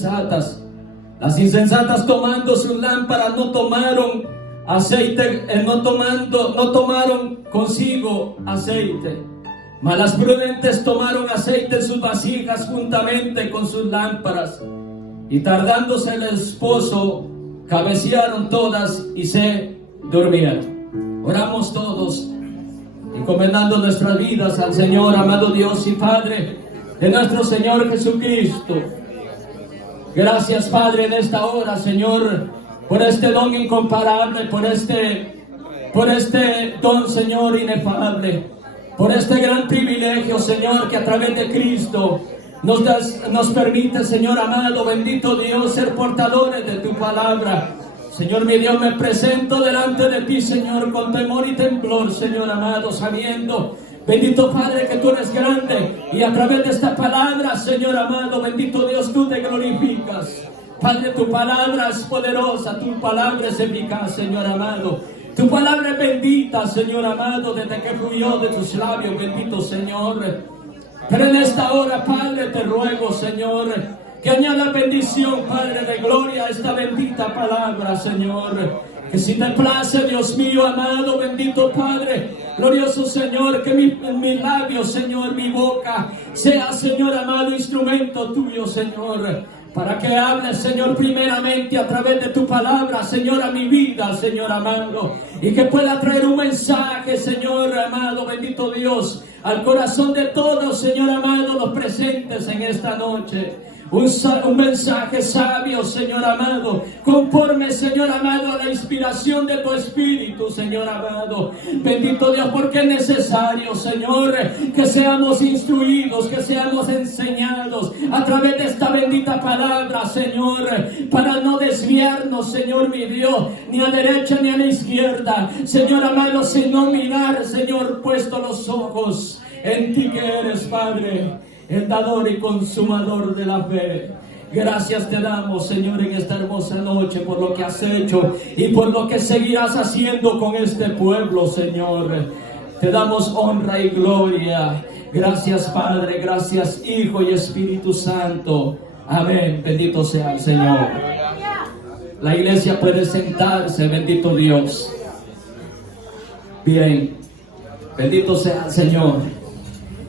insensatas. Las insensatas tomando sus lámparas no tomaron aceite, no tomaron consigo aceite. Mas las prudentes tomaron aceite en sus vasijas juntamente con sus lámparas. Y tardándose el esposo, cabecearon todas y se durmieron. Oramos todos, encomendando nuestras vidas al Señor, amado Dios y Padre de nuestro Señor Jesucristo. Gracias, Padre, en esta hora, Señor, por este don incomparable, por este don, Señor, inefable, por este gran privilegio, Señor, que a través de Cristo nos permite, Señor amado, bendito Dios, ser portadores de tu palabra. Señor mi Dios, me presento delante de ti, Señor, con temor y temblor, Señor amado, sabiendo, bendito Padre, que tú eres grande, y a través de esta palabra, Señor amado, bendito Dios, tú te glorificas. Padre, tu palabra es poderosa, tu palabra es eficaz, Señor amado. Tu palabra es bendita, Señor amado, desde que fluyó de tus labios, bendito Señor. Pero en esta hora, Padre, te ruego, Señor, que añada bendición, Padre de gloria, a esta bendita palabra, Señor. Que si te place, Dios mío, amado, bendito Padre, glorioso Señor, que mis labios, Señor, mi boca, sea, Señor amado, instrumento tuyo, Señor, para que hables, Señor, primeramente a través de tu palabra, Señor, a mi vida, Señor amado, y que pueda traer un mensaje, Señor amado, bendito Dios, al corazón de todos, Señor amado, los presentes en esta noche. Un mensaje sabio, Señor amado, conforme, Señor amado, a la inspiración de tu Espíritu, Señor amado. Bendito Dios, porque es necesario, Señor, que seamos instruidos, que seamos enseñados a través de esta bendita palabra, Señor, para no desviarnos, Señor mi Dios, ni a la derecha ni a la izquierda, Señor amado, sino mirar, Señor, puesto los ojos en ti, que eres, Padre, el dador y consumador de la fe. Gracias te damos, Señor, en esta hermosa noche por lo que has hecho y por lo que seguirás haciendo con este pueblo, Señor. Te damos honra y gloria. Gracias, Padre, gracias, Hijo y Espíritu Santo. Amén. Bendito sea el Señor. La iglesia puede sentarse, bendito Dios. Bien, bendito sea el Señor.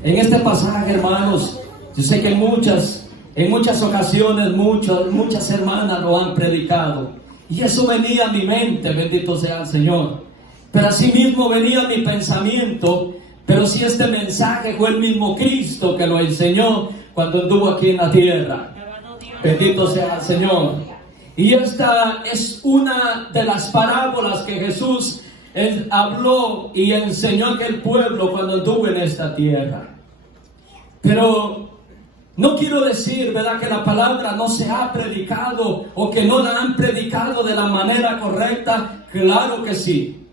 En este pasaje, hermanos, yo sé que en muchas ocasiones, muchas hermanas lo han predicado. Y eso venía a mi mente, bendito sea el Señor. Pero asimismo venía a mi pensamiento, pero si este mensaje fue el mismo Cristo que lo enseñó cuando anduvo aquí en la tierra. Bendito sea el Señor. Y esta es una de las parábolas que Jesús habló y enseñó a aquel pueblo cuando anduvo en esta tierra. Pero no quiero decir, ¿verdad?, que la palabra no se ha predicado o que no la han predicado de la manera correcta. Claro que sí.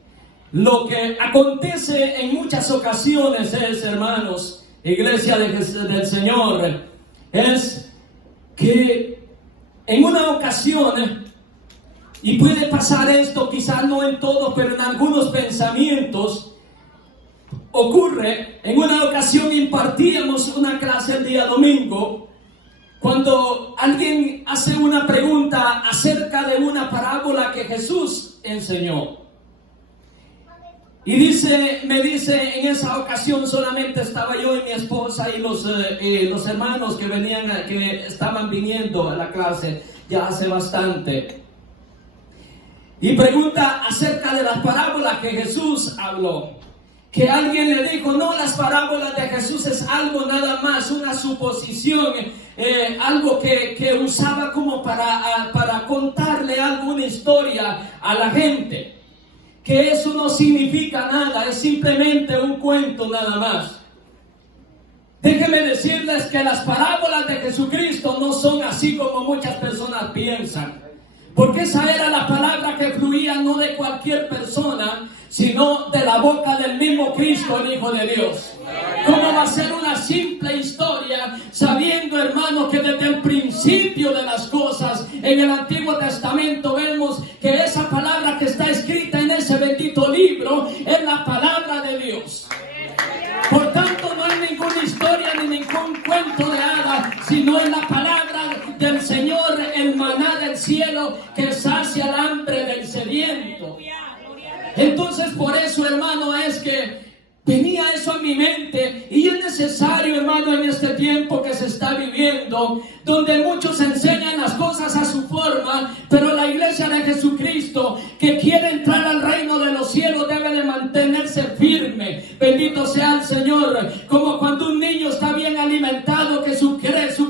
Lo que acontece en muchas ocasiones es, hermanos, iglesia del Señor, es que en una ocasión, y puede pasar esto, quizás no en todos, pero en algunos pensamientos, ocurre. En una ocasión impartíamos una clase el día domingo, cuando alguien hace una pregunta acerca de una parábola que Jesús enseñó. Y me dice, en esa ocasión solamente estaba yo y mi esposa y los hermanos que estaban viniendo a la clase ya hace bastante. Y pregunta acerca de las parábolas que Jesús habló. Que alguien le dijo, no, las parábolas de Jesús es algo nada más, una suposición, algo que usaba como para contarle algo, una historia a la gente. Que eso no significa nada, es simplemente un cuento nada más. Déjenme decirles que las parábolas de Jesucristo no son así como muchas personas piensan. Porque esa era la palabra que fluía no de cualquier persona, sino de la boca del mismo Cristo, el Hijo de Dios. ¿Cómo va a ser una simple historia, sabiendo, hermano, que desde el principio de las cosas, en el Antiguo Testamento vemos que esa palabra que está escrita en ese bendito libro es la palabra de Dios? Por tanto, no hay ninguna historia ni ningún cuento de hadas, sino es la palabra del Señor cielo que sacia el hambre del sediento. Entonces por eso, hermano, es que venía eso a mi mente, y es necesario, hermano, en este tiempo que se está viviendo, donde muchos enseñan las cosas a su forma, pero la iglesia de Jesucristo que quiere entrar al reino de los cielos debe de mantenerse firme. Bendito sea el Señor. Como cuando un niño está bien alimentado, que su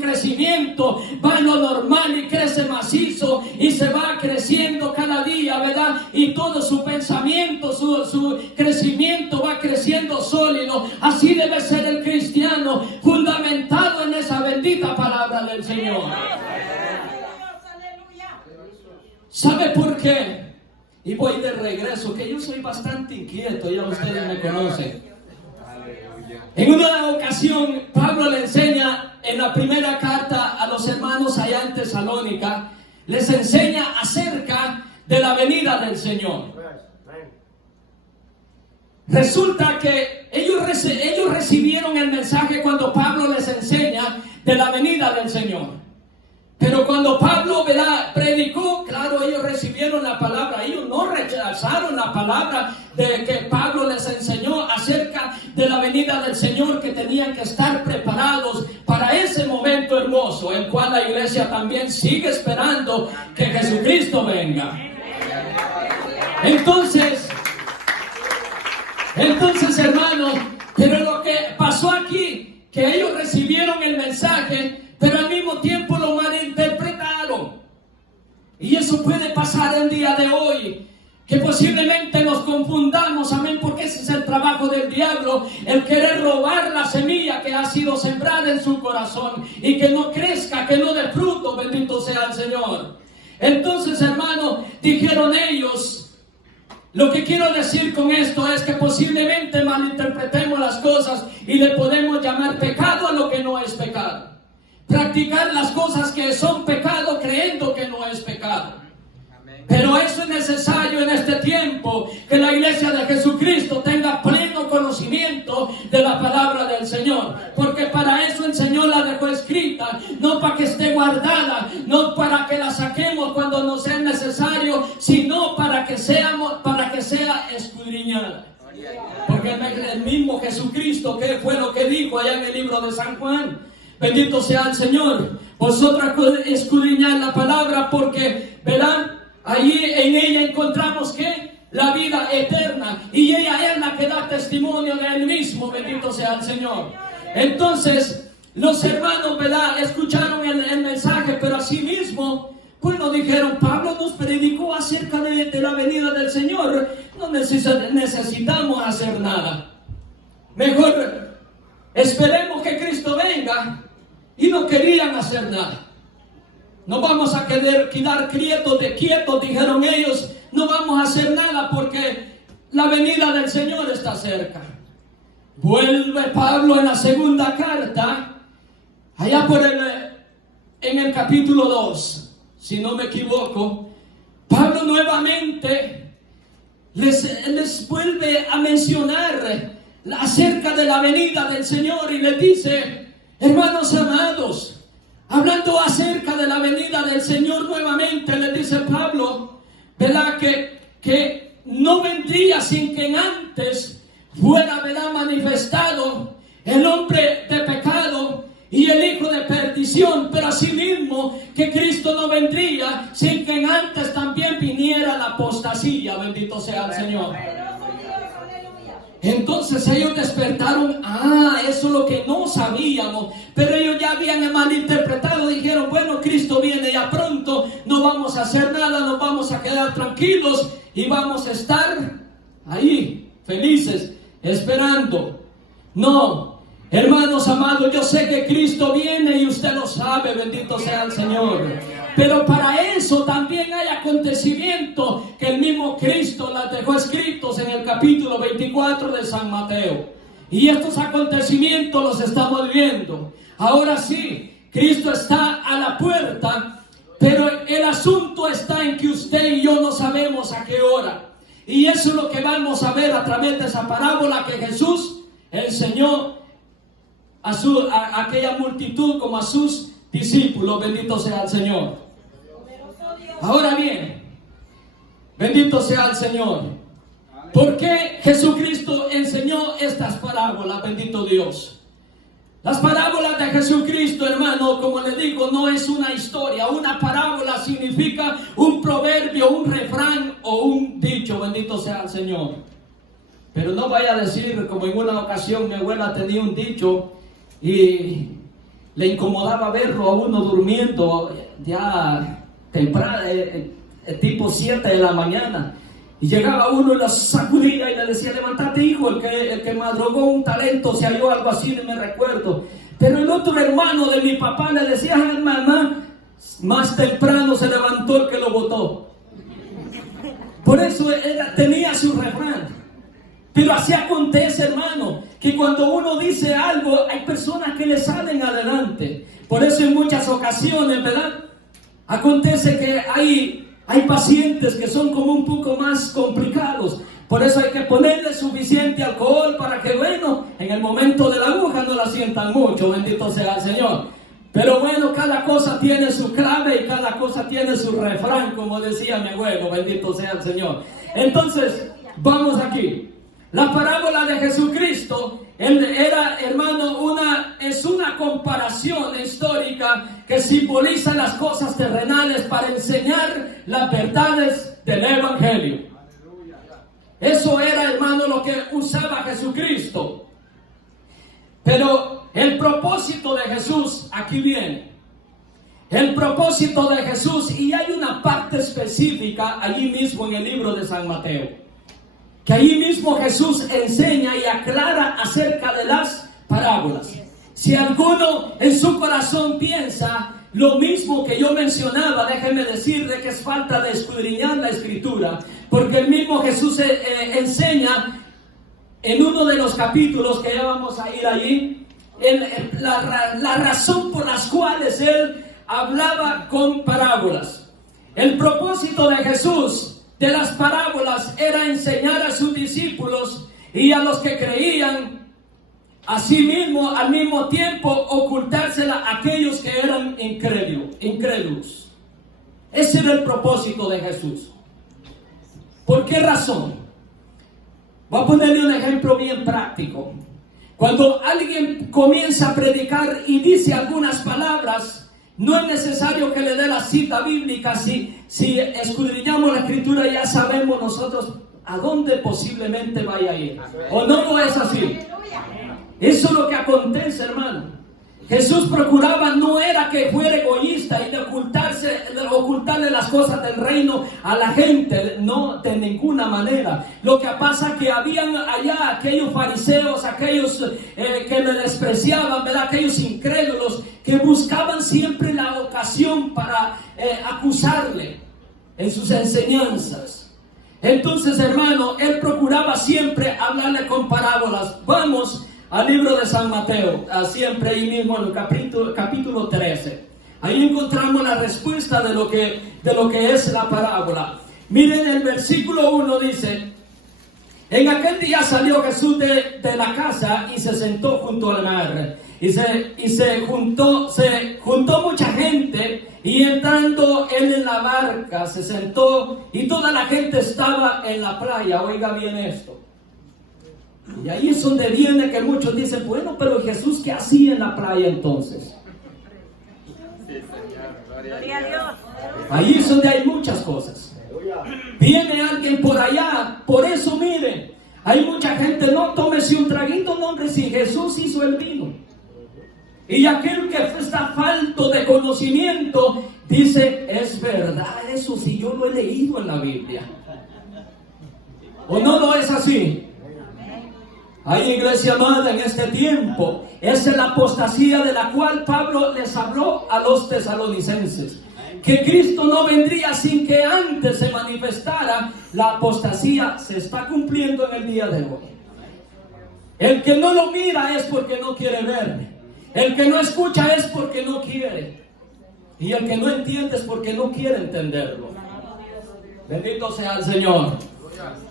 crecimiento va en lo normal y crece macizo y se va creciendo cada día, ¿verdad? Y todo su pensamiento, su crecimiento va creciendo sólido. Así debe ser el cristiano, fundamentado en esa bendita palabra del Señor. ¿Sabe por qué? Y voy de regreso, que yo soy bastante inquieto, ya ustedes me conocen. En una ocasión, Pablo le enseña en la primera carta a los hermanos allá en Tesalónica, les enseña acerca de la venida del Señor. Resulta que ellos recibieron el mensaje cuando Pablo les enseña de la venida del Señor. Pero cuando Pablo, ¿verdad?, predicó, claro, ellos recibieron la palabra. Ellos no rechazaron la palabra de que Pablo les enseñó acerca de la venida del Señor, que tenían que estar preparados para ese momento hermoso, el cual la iglesia también sigue esperando que Jesucristo venga. Entonces, hermanos, pero lo que pasó aquí, que ellos recibieron el mensaje, pero al mismo tiempo lo malinterpretaron. Y eso puede pasar el día de hoy, que posiblemente nos confundamos, amén, porque ese es el trabajo del diablo, el querer robar la semilla que ha sido sembrada en su corazón y que no crezca, que no dé fruto, bendito sea el Señor. Entonces, hermano, dijeron ellos, lo que quiero decir con esto es que posiblemente malinterpretemos las cosas y le podemos llamar pecado a lo que no es pecado. Practicar las cosas que son pecado creyendo que no es pecado. Pero eso es necesario en este tiempo, que la iglesia de Jesucristo tenga pleno conocimiento de la palabra del Señor, porque para eso el Señor la dejó escrita, no para que esté guardada, no para que la saquemos cuando nos es necesario, sino para que sea escudriñada. Porque el mismo Jesucristo, ¿qué fue lo que dijo allá en el libro de San Juan? Bendito sea el Señor. Vosotras escudriñad la palabra, porque, ¿verdad?, allí en ella encontramos que la vida eterna, y ella es la que da testimonio de él mismo. Bendito sea el Señor. Entonces los hermanos, ¿verdad?, escucharon el mensaje, pero asimismo, pues nos dijeron, Pablo nos predicó acerca de la venida del Señor, no necesitamos hacer nada, mejor esperemos que Cristo venga. Y no querían hacer nada. No vamos a quedar quietos, dijeron ellos. No vamos a hacer nada porque la venida del Señor está cerca. Vuelve Pablo en la segunda carta, allá en el capítulo 2, si no me equivoco. Pablo nuevamente les vuelve a mencionar acerca de la venida del Señor y les dice, hermanos amados, hablando acerca de la venida del Señor nuevamente, le dice Pablo, ¿verdad?, que no vendría sin que antes fuera, ¿verdad?, manifestado el hombre de pecado y el hijo de perdición, pero asimismo que Cristo no vendría sin que antes también viniera la apostasía. Bendito sea el Señor. Entonces ellos despertaron, eso es lo que no sabíamos, pero ellos ya habían malinterpretado, dijeron, bueno, Cristo viene ya pronto, no vamos a hacer nada, nos vamos a quedar tranquilos y vamos a estar ahí, felices, esperando. No, hermanos amados, yo sé que Cristo viene y usted lo sabe, bendito sea el Señor. Pero para eso también hay acontecimientos que el mismo Cristo las dejó escritos en el capítulo 24 de San Mateo. Y estos acontecimientos los estamos viendo. Ahora sí, Cristo está a la puerta, pero el asunto está en que usted y yo no sabemos a qué hora. Y eso es lo que vamos a ver a través de esa parábola que Jesús enseñó a aquella multitud como a sus discípulos. Bendito sea el Señor. Ahora bien, bendito sea el Señor. ¿Por qué Jesucristo enseñó estas parábolas? Bendito Dios. Las parábolas de Jesucristo, hermano, como le digo, no es una historia. Una parábola significa un proverbio, un refrán o un dicho. Bendito sea el Señor. Pero no vaya a decir, como en una ocasión mi abuela tenía un dicho y le incomodaba verlo a uno durmiendo ya temprano, tipo 7 de la mañana. Y llegaba uno y lo sacudía y le decía: levántate, hijo, el que madrugó un talento, se halló, algo así, no me recuerdo. Pero el otro hermano de mi papá le decía: ay, mamá, más temprano se levantó el que lo botó. Por eso tenía su refrán. Pero así acontece, hermano, que cuando uno dice algo, hay personas que le salen adelante. Por eso en muchas ocasiones, ¿verdad? Acontece que hay pacientes que son como un poco más complicados. Por eso hay que ponerle suficiente alcohol para que, bueno, en el momento de la aguja no la sientan mucho. Bendito sea el Señor. Pero bueno, cada cosa tiene su clave y cada cosa tiene su refrán, como decía mi abuelo. Bendito sea el Señor. Entonces, vamos aquí. La parábola de Jesucristo era, hermano, es una comparación histórica que simboliza las cosas terrenales para enseñar las verdades del Evangelio. Eso era, hermano, lo que usaba Jesucristo. Pero el propósito de Jesús, aquí viene. El propósito de Jesús, y hay una parte específica allí mismo en el libro de San Mateo, que allí mismo Jesús enseña y aclara acerca de las parábolas. Si alguno en su corazón piensa lo mismo que yo mencionaba, déjeme decirle que es falta de escudriñar la Escritura, porque el mismo Jesús enseña en uno de los capítulos que ya vamos a ir allí, la razón por las cuales Él hablaba con parábolas. El propósito de Jesús de las parábolas era enseñar a sus discípulos y a los que creían, asimismo, al mismo tiempo, ocultársela a aquellos que eran incrédulos. Ese era el propósito de Jesús. ¿Por qué razón? Voy a ponerle un ejemplo bien práctico. Cuando alguien comienza a predicar y dice algunas palabras, no es necesario que le dé la cita bíblica. Si escudriñamos la Escritura, ya sabemos nosotros a dónde posiblemente vaya a ir. ¿O no es así? Eso es lo que acontece, hermano. Jesús procuraba, no era que fuera egoísta y de ocultarle las cosas del reino a la gente, no, de ninguna manera. Lo que pasa es que habían allá aquellos fariseos, aquellos que le despreciaban, ¿verdad? Aquellos incrédulos que buscaban siempre la ocasión para acusarle en sus enseñanzas. Entonces, hermano, él procuraba siempre hablarle con parábolas. Vamos al libro de San Mateo, siempre ahí mismo en el capítulo 13. Ahí encontramos la respuesta de lo que es la parábola. Miren, el versículo 1 dice: en aquel día salió Jesús de la casa y se sentó junto al mar. Y se juntó mucha gente, y entrando él en la barca se sentó, y toda la gente estaba en la playa. Oiga bien esto. Y ahí es donde viene que muchos dicen: bueno, pero Jesús, ¿qué hacía en la playa entonces? Gloria a Dios. Ahí es donde hay muchas cosas. Viene alguien por allá. Por eso, miren, hay mucha gente: no, tómese un traguito, no, hombre, si Jesús hizo el vino. Y aquel que está falto de conocimiento dice: es verdad, eso sí, yo lo he leído en la Biblia. ¿O no lo es así? Hay, iglesia amada, en este tiempo, esa es la apostasía de la cual Pablo les habló a los tesalonicenses. Que Cristo no vendría sin que antes se manifestara. La apostasía se está cumpliendo en el día de hoy. El que no lo mira es porque no quiere ver. El que no escucha es porque no quiere. Y el que no entiende es porque no quiere entenderlo. Bendito sea el Señor.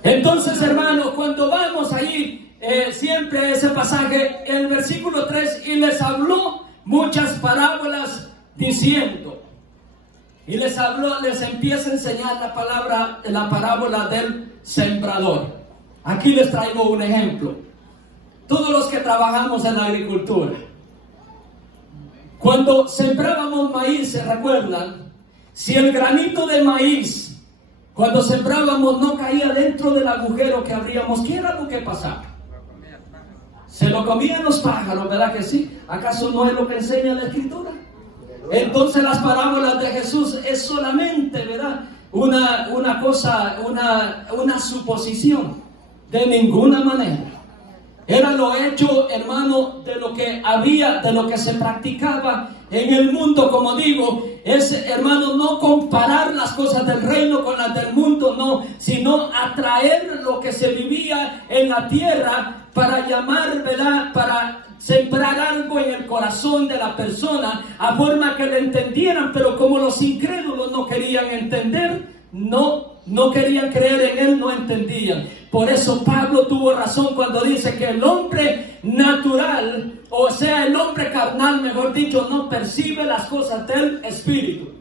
Entonces, hermano, cuando vamos ahí, siempre ese pasaje, el versículo 3, y les habló muchas parábolas diciendo. y les empieza a enseñar la parábola del sembrador. Aquí les traigo un ejemplo. Todos los que trabajamos en la agricultura, cuando sembrábamos maíz, ¿se recuerdan? Si el granito de maíz, cuando sembrábamos, no caía dentro del agujero que abríamos, ¿qué era lo que pasaba? Se lo comían los pájaros, ¿verdad que sí? ¿Acaso no es lo que enseña la Escritura? Entonces las parábolas de Jesús es solamente, ¿verdad?, una cosa, una suposición. De ninguna manera. Era lo hecho, hermano, de lo que había, de lo que se practicaba en el mundo. Como digo, es, hermano, no comparar las cosas del reino con las del mundo, no, sino atraer lo que se vivía en la tierra para llamar, ¿verdad?, para sembrar algo en el corazón de la persona, a forma que le entendieran. Pero como los incrédulos no querían entender, no querían creer en él, no entendían. Por eso Pablo tuvo razón cuando dice que el hombre natural, o sea, el hombre carnal, mejor dicho, no percibe las cosas del Espíritu.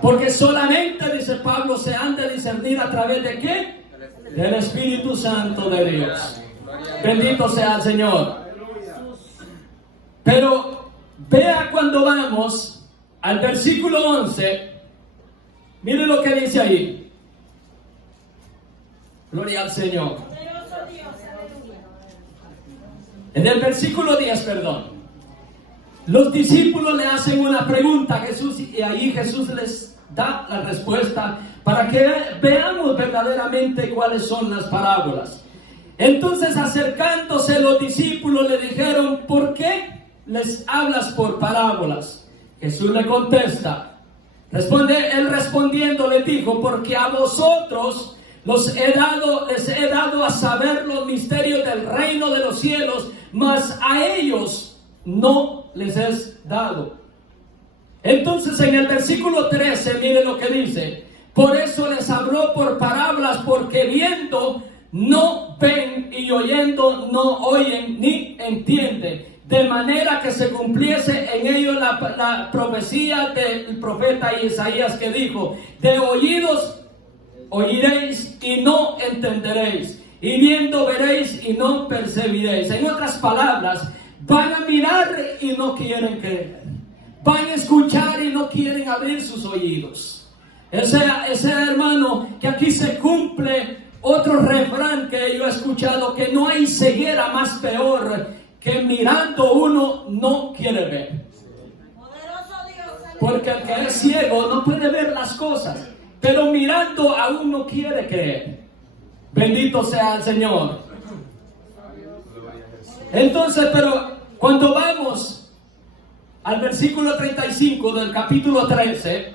Porque solamente, dice Pablo, se han de discernir a través de ¿qué? Del Espíritu Santo de Dios. Bendito sea el Señor. Pero vea cuando vamos al versículo 11, mire lo que dice ahí. Gloria al Señor. En el versículo 10, perdón. Los discípulos le hacen una pregunta a Jesús y ahí Jesús les da la respuesta para que veamos verdaderamente cuáles son las parábolas. Entonces, acercándose los discípulos le dijeron: ¿por qué les hablas por parábolas? Jesús le contesta. Él respondiendo le dijo: porque a vosotros les he dado a saber los misterios del reino de los cielos, mas a ellos no les es dado. Entonces en el versículo 13, mire lo que dice: por eso les habló por parábolas, porque viendo no ven y oyendo no oyen ni entienden, de manera que se cumpliese en ellos la profecía del profeta Isaías, que dijo: de oídos oiréis y no entenderéis, y viendo veréis y no percibiréis. En otras palabras, van a mirar y no quieren creer, van a escuchar y no quieren abrir sus oídos. Ese hermano, que aquí se cumple otro refrán que yo he escuchado, que no hay ceguera más peor que mirando uno no quiere ver. Porque el que es ciego no puede ver las cosas, pero mirando aún no quiere creer. Bendito sea el Señor. Entonces, pero cuando vamos al versículo 35 del capítulo 13,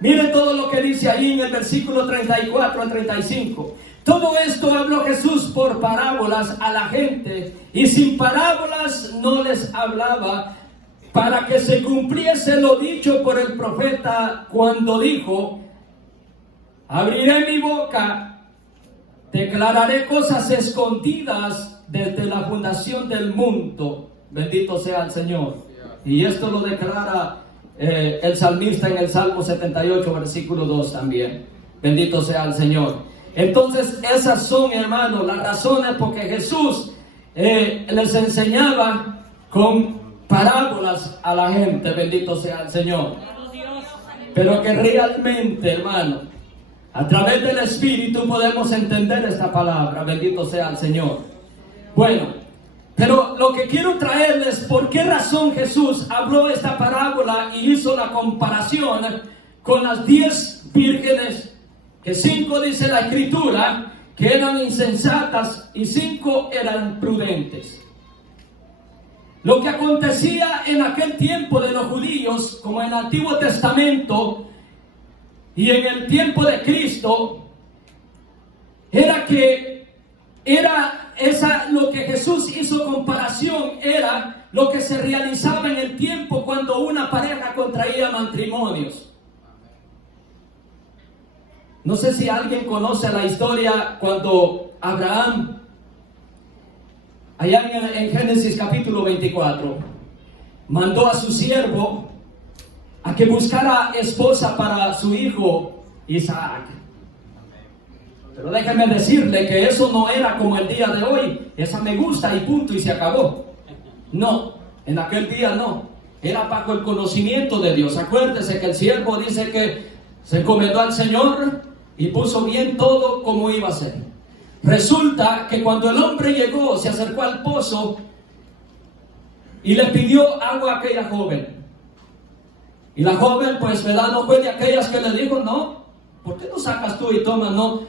mire todo lo que dice ahí en el versículo 34 al 35. Todo esto habló Jesús por parábolas a la gente, y sin parábolas no les hablaba, para que se cumpliese lo dicho por el profeta cuando dijo: abriré mi boca, declararé cosas escondidas desde la fundación del mundo. Bendito sea el Señor. Y esto lo declara el salmista en el Salmo 78, versículo 2 también. Bendito sea el Señor. Entonces esas son, hermanos, las razones por que Jesús les enseñaba con parábolas a la gente. Bendito sea el Señor. Pero que realmente, hermano, a través del Espíritu podemos entender esta palabra. Bendito sea el Señor. Bueno, pero lo que quiero traerles, ¿por qué razón Jesús habló esta parábola y hizo la comparación con las 10 vírgenes? Que 5 dice la Escritura que eran insensatas y 5 eran prudentes. Lo que acontecía en aquel tiempo de los judíos, como en el Antiguo Testamento y en el tiempo de Cristo, era que lo que Jesús hizo comparación era lo que se realizaba en el tiempo cuando una pareja contraía matrimonios. No sé si alguien conoce la historia cuando Abraham, allá en Génesis capítulo 24, mandó a su siervo a que buscara esposa para su hijo Isaac. Pero déjeme decirle que eso no era como el día de hoy. Esa me gusta y punto y se acabó. No, en aquel día no. Era bajo el conocimiento de Dios. Acuérdese que el siervo dice que se encomendó al Señor y puso bien todo como iba a ser. Resulta que cuando el hombre llegó, se acercó al pozo y le pidió agua a aquella joven. Y la joven, pues, ¿verdad? No fue de aquellas que le dijo, no, ¿por qué no sacas tú y tomas? No,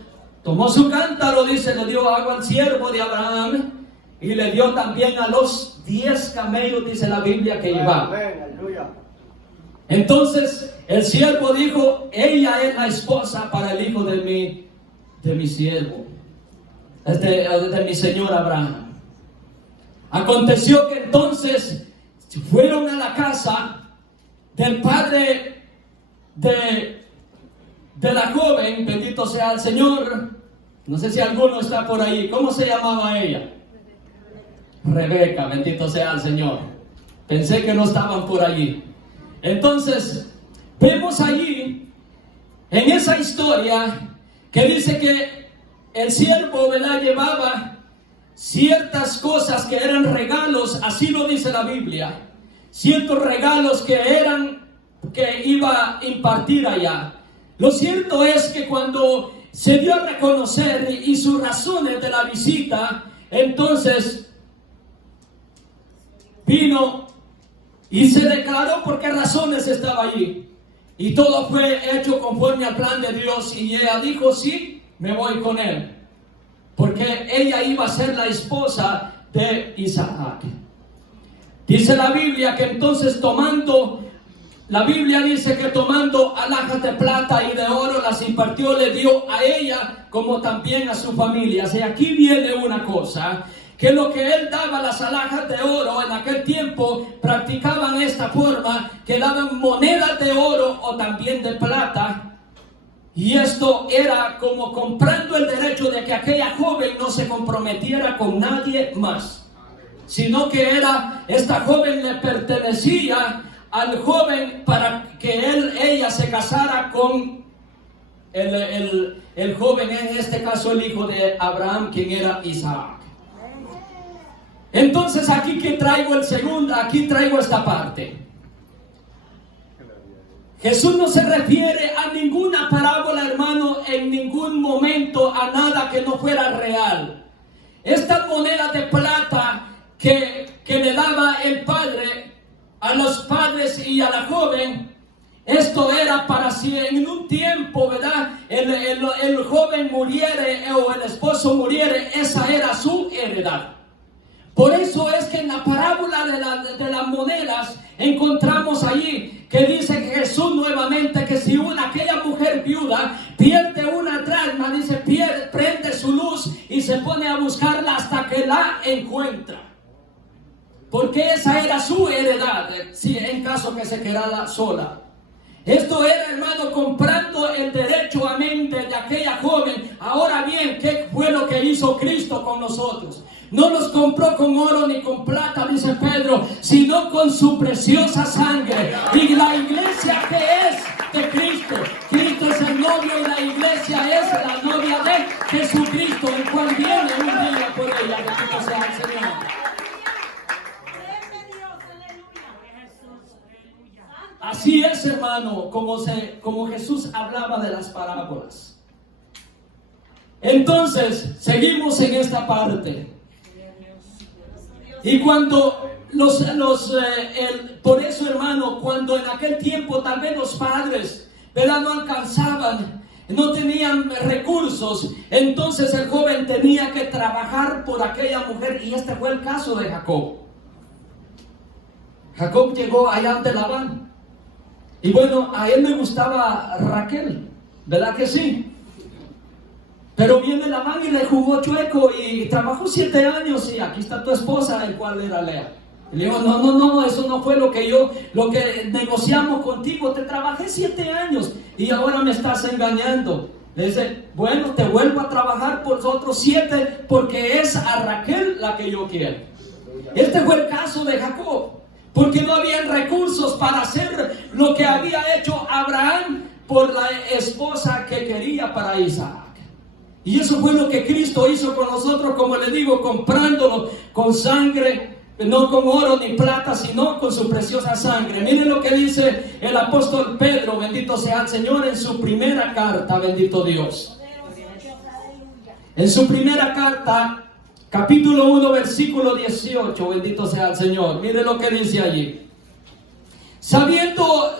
tomó su cántaro, dice, le dio agua al siervo de Abraham y le dio también a los 10 camellos, dice la Biblia, que llevaba. Entonces, el siervo dijo, ella es la esposa para el hijo de mi siervo, de mi señor Abraham. Aconteció que entonces fueron a la casa del padre de la joven, bendito sea el Señor. No sé si alguno está por ahí. ¿Cómo se llamaba ella? Rebeca, bendito sea el Señor. Pensé que no estaban por allí. Entonces, vemos allí, en esa historia, que dice que el siervo, ¿verdad?, llevaba ciertas cosas que eran regalos, así lo dice la Biblia, ciertos regalos que iba a impartir allá. Lo cierto es que cuando se dio a reconocer y sus razones de la visita, entonces vino y se declaró por qué razones estaba allí. Y todo fue hecho conforme al plan de Dios. Y ella dijo, sí, me voy con él. Porque ella iba a ser la esposa de Isaac. Dice la Biblia que entonces la Biblia dice que tomando alhajas de plata y de oro las impartió, le dio a ella como también a su familia. Y aquí viene una cosa, que lo que él daba, las alhajas de oro, en aquel tiempo practicaban esta forma, que daban monedas de oro o también de plata. Y esto era como comprando el derecho de que aquella joven no se comprometiera con nadie más, sino que esta joven le pertenecía al joven para que ella se casara con el joven, en este caso el hijo de Abraham, quien era Isaac. Entonces aquí traigo esta parte. Jesús no se refiere a ninguna parábola, hermano, en ningún momento a nada que no fuera real. Estas monedas de plata que le daba el padre a los padres y a la joven, esto era para si en un tiempo, ¿verdad?, el joven muriere o el esposo muriere, esa era su heredad. Por eso es que en la parábola de las monedas encontramos allí que dice que Jesús nuevamente que si aquella mujer viuda pierde una dracma, dice, prende su luz y se pone a buscarla hasta que la encuentra. Porque esa era su heredad, si en caso que se quedara sola. Esto era, hermano, comprando el derecho, amén, de aquella joven. Ahora bien, ¿qué fue lo que hizo Cristo con nosotros? No los compró con oro ni con plata, dice Pedro, sino con su preciosa sangre. Y la iglesia, que es de Cristo. Cristo es el novio y la iglesia es la novia de Jesucristo, el cual viene un día por ella. Bendito sea el Señor. Así es, hermano, como Jesús hablaba de las parábolas. Entonces, seguimos en esta parte. Y cuando por eso, hermano, cuando en aquel tiempo tal vez los padres, ¿verdad?, no alcanzaban, no tenían recursos, entonces el joven tenía que trabajar por aquella mujer. Y este fue el caso de Jacob. Jacob llegó allá ante Labán. Y bueno, a él le gustaba Raquel, ¿verdad que sí? Pero viene Labán y le jugó chueco y trabajó 7 años y aquí está tu esposa, el cual era Lea. Y le dijo, no, eso no fue lo que negociamos contigo, te trabajé 7 años y ahora me estás engañando. Le dice, bueno, te vuelvo a trabajar por otros 7 porque es a Raquel la que yo quiero. Este fue el caso de Jacob. porque no habían recursos para hacer lo que había hecho Abraham por la esposa que quería para Isaac. Y eso fue lo que Cristo hizo con nosotros, como le digo, comprándolo con sangre, no con oro ni plata, sino con su preciosa sangre. Miren lo que dice el apóstol Pedro, bendito sea el Señor, en su primera carta, bendito Dios. En su primera carta, capítulo 1, versículo 18, bendito sea el Señor. Miren lo que dice allí. Sabiendo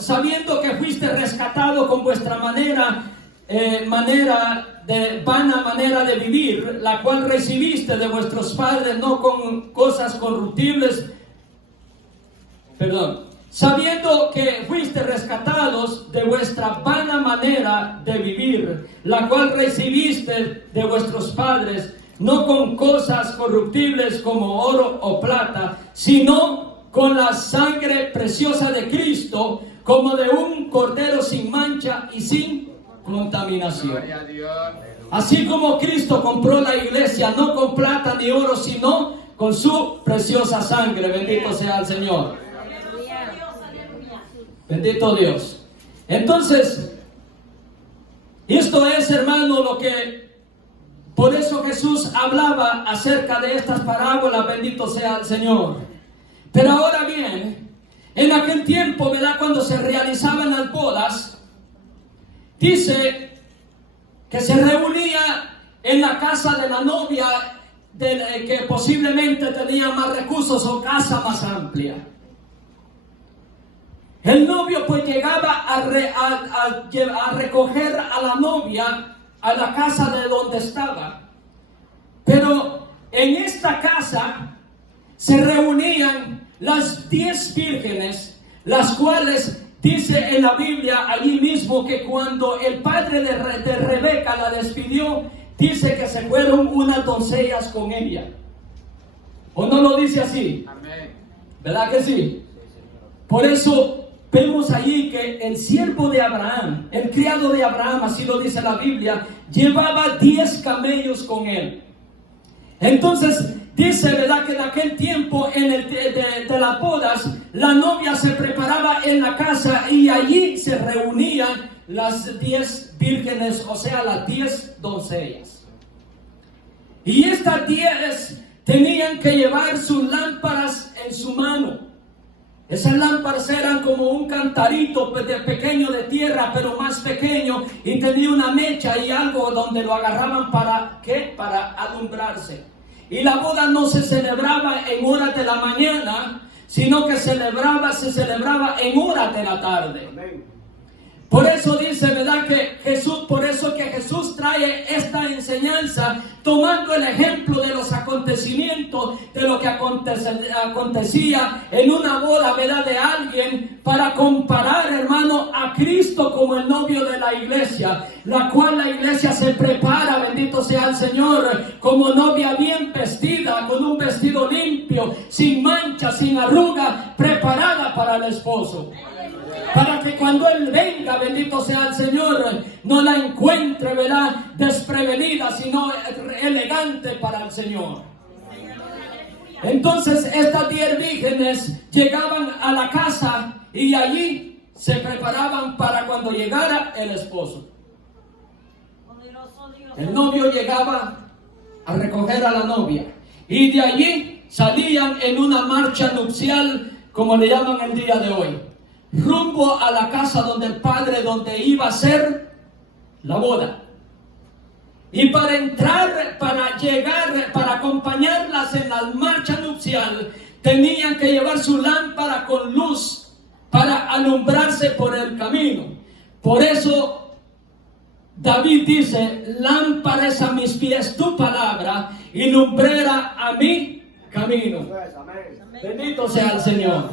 que fuiste rescatado con vuestra vana manera de vivir, la cual recibiste de vuestros padres, no con cosas corruptibles, sabiendo que fuiste rescatados de vuestra vana manera de vivir, la cual recibiste de vuestros padres, no con cosas corruptibles como oro o plata, sino con la sangre preciosa de Cristo, como de un cordero sin mancha y sin contaminación. Así como Cristo compró la iglesia, no con plata ni oro, sino con su preciosa sangre. Bendito sea el Señor. Bendito Dios. Entonces, esto es, hermano, por eso Jesús hablaba acerca de estas parábolas. Bendito sea el Señor. Pero ahora bien, en aquel tiempo, ¿verdad?, cuando se realizaban las bodas, dice que se reunía en la casa de la novia que posiblemente tenía más recursos o casa más amplia. El novio pues llegaba a recoger a la novia a la casa de donde estaba. Pero en esta casa se reunían las 10 vírgenes, las cuales dice en la Biblia allí mismo que cuando el padre de Rebeca la despidió, dice que se fueron unas doncellas con ella. ¿O no lo dice así? Amén. ¿Verdad que sí? Por eso vemos allí que el siervo de Abraham, el criado de Abraham, así lo dice la Biblia, llevaba 10 camellos con él. Entonces dice, ¿verdad?, que en aquel tiempo de las bodas, la novia se preparaba en la casa y allí se reunían las 10 vírgenes, o sea, las 10 doncellas. Y estas 10 tenían que llevar sus lámparas en su mano. Esas lámparas eran como un cantarito pequeño de tierra, pero más pequeño, y tenía una mecha y algo donde lo agarraban para ¿qué? Para alumbrarse. Y la boda no se celebraba en horas de la mañana, sino que se celebraba en horas de la tarde. Amén. Por eso dice, ¿verdad?, que Jesús trae esta enseñanza tomando el ejemplo de los acontecimientos, de lo que acontecía en una boda, ¿verdad?, de alguien, para comparar, hermano, a Cristo como el novio de la iglesia, la cual la iglesia se prepara, bendito sea el Señor, como novia bien vestida, con un vestido limpio, sin mancha, sin arruga, preparada para el esposo. Para que cuando Él venga, bendito sea el Señor, no la encuentre, ¿verdad?, desprevenida, sino elegante para el Señor. Entonces estas 10 vírgenes llegaban a la casa y allí se preparaban para cuando llegara el esposo. El novio llegaba a recoger a la novia y de allí salían en una marcha nupcial, como le llaman el día de hoy, rumbo a la casa donde iba a ser la boda. Y para entrar, para llegar, para acompañarlas en la marcha nupcial, tenían que llevar su lámpara con luz para alumbrarse por el camino. Por eso David dice: lámpara es a mis pies tu palabra y lumbrera a mi camino. Bendito sea el Señor.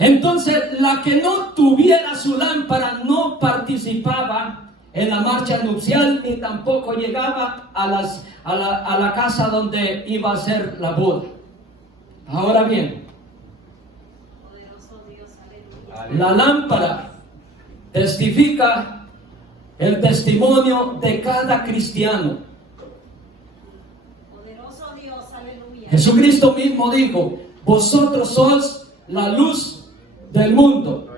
Entonces, la que no tuviera su lámpara no participaba en la marcha nupcial ni tampoco llegaba a la casa donde iba a ser la boda. Ahora bien, la lámpara testifica el testimonio de cada cristiano. Jesucristo mismo dijo: vosotros sois la luz del mundo.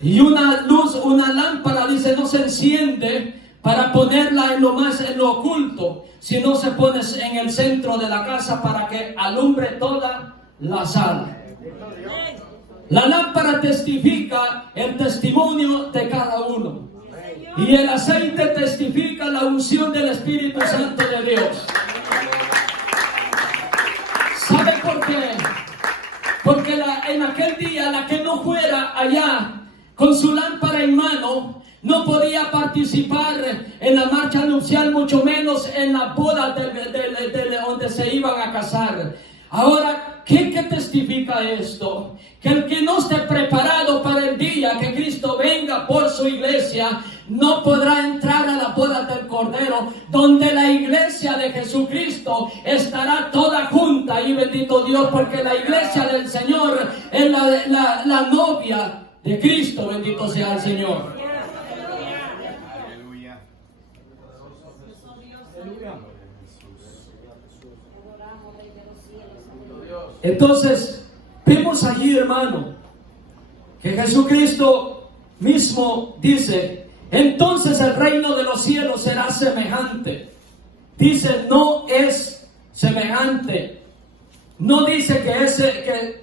Y una luz, una lámpara, dice, no se enciende para ponerla en lo oculto, sino se pone en el centro de la casa para que alumbre toda la sala. La lámpara testifica el testimonio de cada uno. Y el aceite testifica la unción del Espíritu Santo de Dios. ¿Sabe por qué? Porque en aquel día la que no fuera allá con su lámpara en mano no podía participar en la marcha nupcial, mucho menos en la boda de donde se iban a casar. Ahora, ¿qué testifica esto? Que el que no esté preparado para el día que Cristo venga por su iglesia, no podrá entrar a la boda del Cordero, donde la iglesia de Jesucristo estará toda junta. Y bendito Dios, porque la iglesia del Señor es la novia de Cristo. Bendito sea el Señor. Entonces, vemos allí, hermano, que Jesucristo mismo dice: entonces el reino de los cielos será semejante. Dice, no es semejante. No dice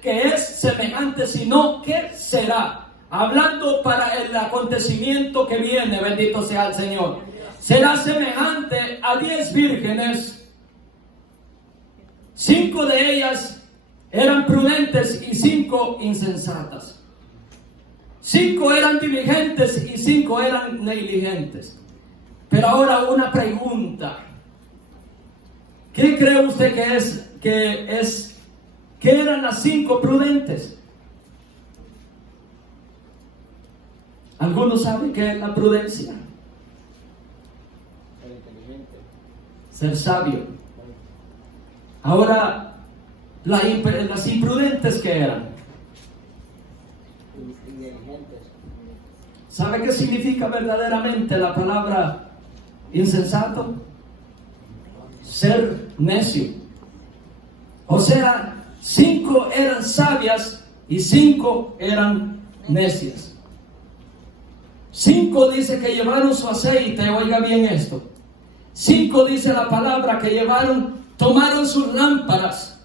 que es semejante, sino que será. Hablando para el acontecimiento que viene, bendito sea el Señor. Será semejante a 10 vírgenes. 5 de ellas eran prudentes y 5 insensatas. 5 eran diligentes y 5 eran negligentes. Pero ahora una pregunta. ¿Qué cree usted que eran las 5 prudentes? ¿Algunos saben qué es la prudencia? Ser sabio. Ahora, las imprudentes, ¿qué eran? ¿Sabe qué significa verdaderamente la palabra insensato? Ser necio. O sea, 5 eran sabias y 5 eran necias. 5 dice que llevaron su aceite, oiga bien esto. 5 dice la palabra que tomaron sus lámparas.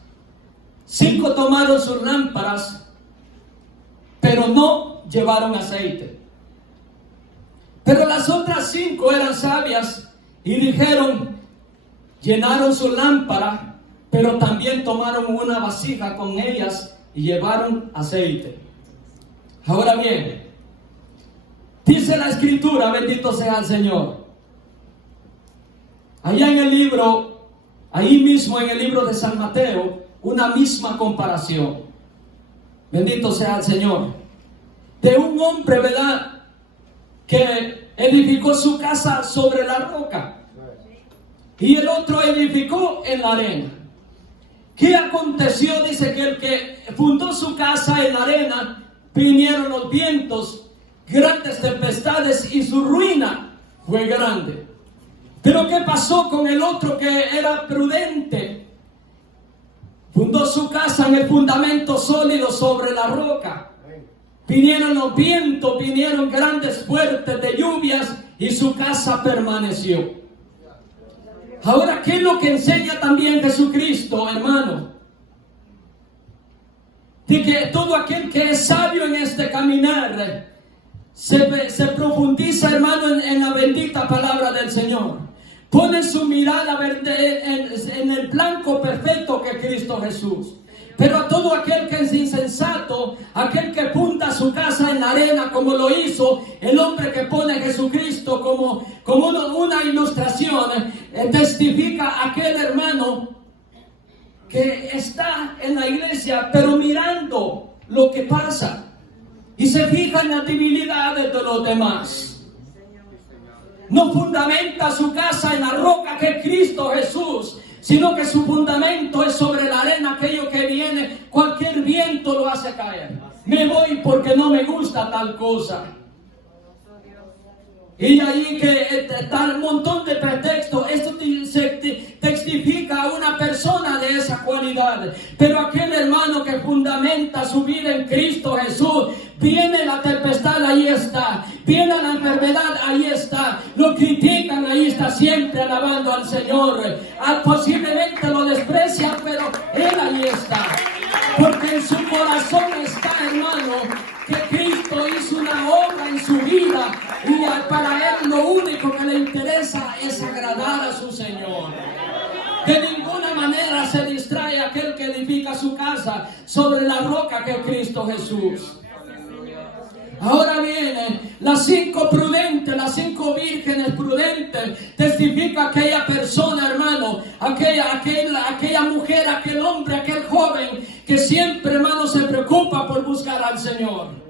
5 tomaron sus lámparas, pero no llevaron aceite. Pero las otras 5 eran sabias y llenaron su lámpara, pero también tomaron una vasija con ellas y llevaron aceite. Ahora bien, dice la Escritura, bendito sea el Señor, allá en el libro, ahí mismo en el libro de San Mateo, una misma comparación. Bendito sea el Señor. De un hombre, ¿verdad?, que edificó su casa sobre la roca y el otro edificó en la arena. ¿Qué aconteció? Dice que el que fundó su casa en la arena, vinieron los vientos, grandes tempestades y su ruina fue grande. Pero ¿qué pasó con el otro que era prudente? Fundó su casa en el fundamento sólido sobre la roca. Vinieron los vientos, vinieron grandes fuertes de lluvias y su casa permaneció. Ahora, ¿qué es lo que enseña también Jesucristo, hermano? De que todo aquel que es sabio en este caminar se profundiza, hermano, en la bendita palabra del Señor. Pone su mirada en el blanco perfecto que es Cristo Jesús. Pero a todo aquel que es insensato, aquel que punta su casa en la arena, como lo hizo el hombre que pone a Jesucristo como una ilustración, testifica a aquel hermano que está en la iglesia, pero mirando lo que pasa y se fija en las debilidades de los demás. No fundamenta su casa en la roca que es Cristo Jesús, sino que su fundamento es sobre la arena. Aquello que viene, cualquier viento lo hace caer. Me voy porque no me gusta tal cosa. Y allí que está un montón de pretextos. Esto se testifica a una persona de esa cualidad. seguridad. Pero aquel hermano que fundamenta su vida en Cristo Jesús, viene la tempestad, ahí está. Viene la enfermedad, ahí está. Lo critican, ahí está, siempre alabando al Señor. Posiblemente lo desprecian, pero Él ahí está. Porque en su corazón está, hermano, que Cristo hizo una obra en su vida. Y para Él lo único que le interesa es agradar a su Señor. De ninguna manera se distrae aquel que edifica su casa sobre la roca que es Cristo Jesús. Ahora vienen las 5 prudentes, las 5 vírgenes prudentes. Testifica aquella persona, hermano, aquella mujer, aquel hombre, aquel joven que siempre, hermano, se preocupa por buscar al Señor.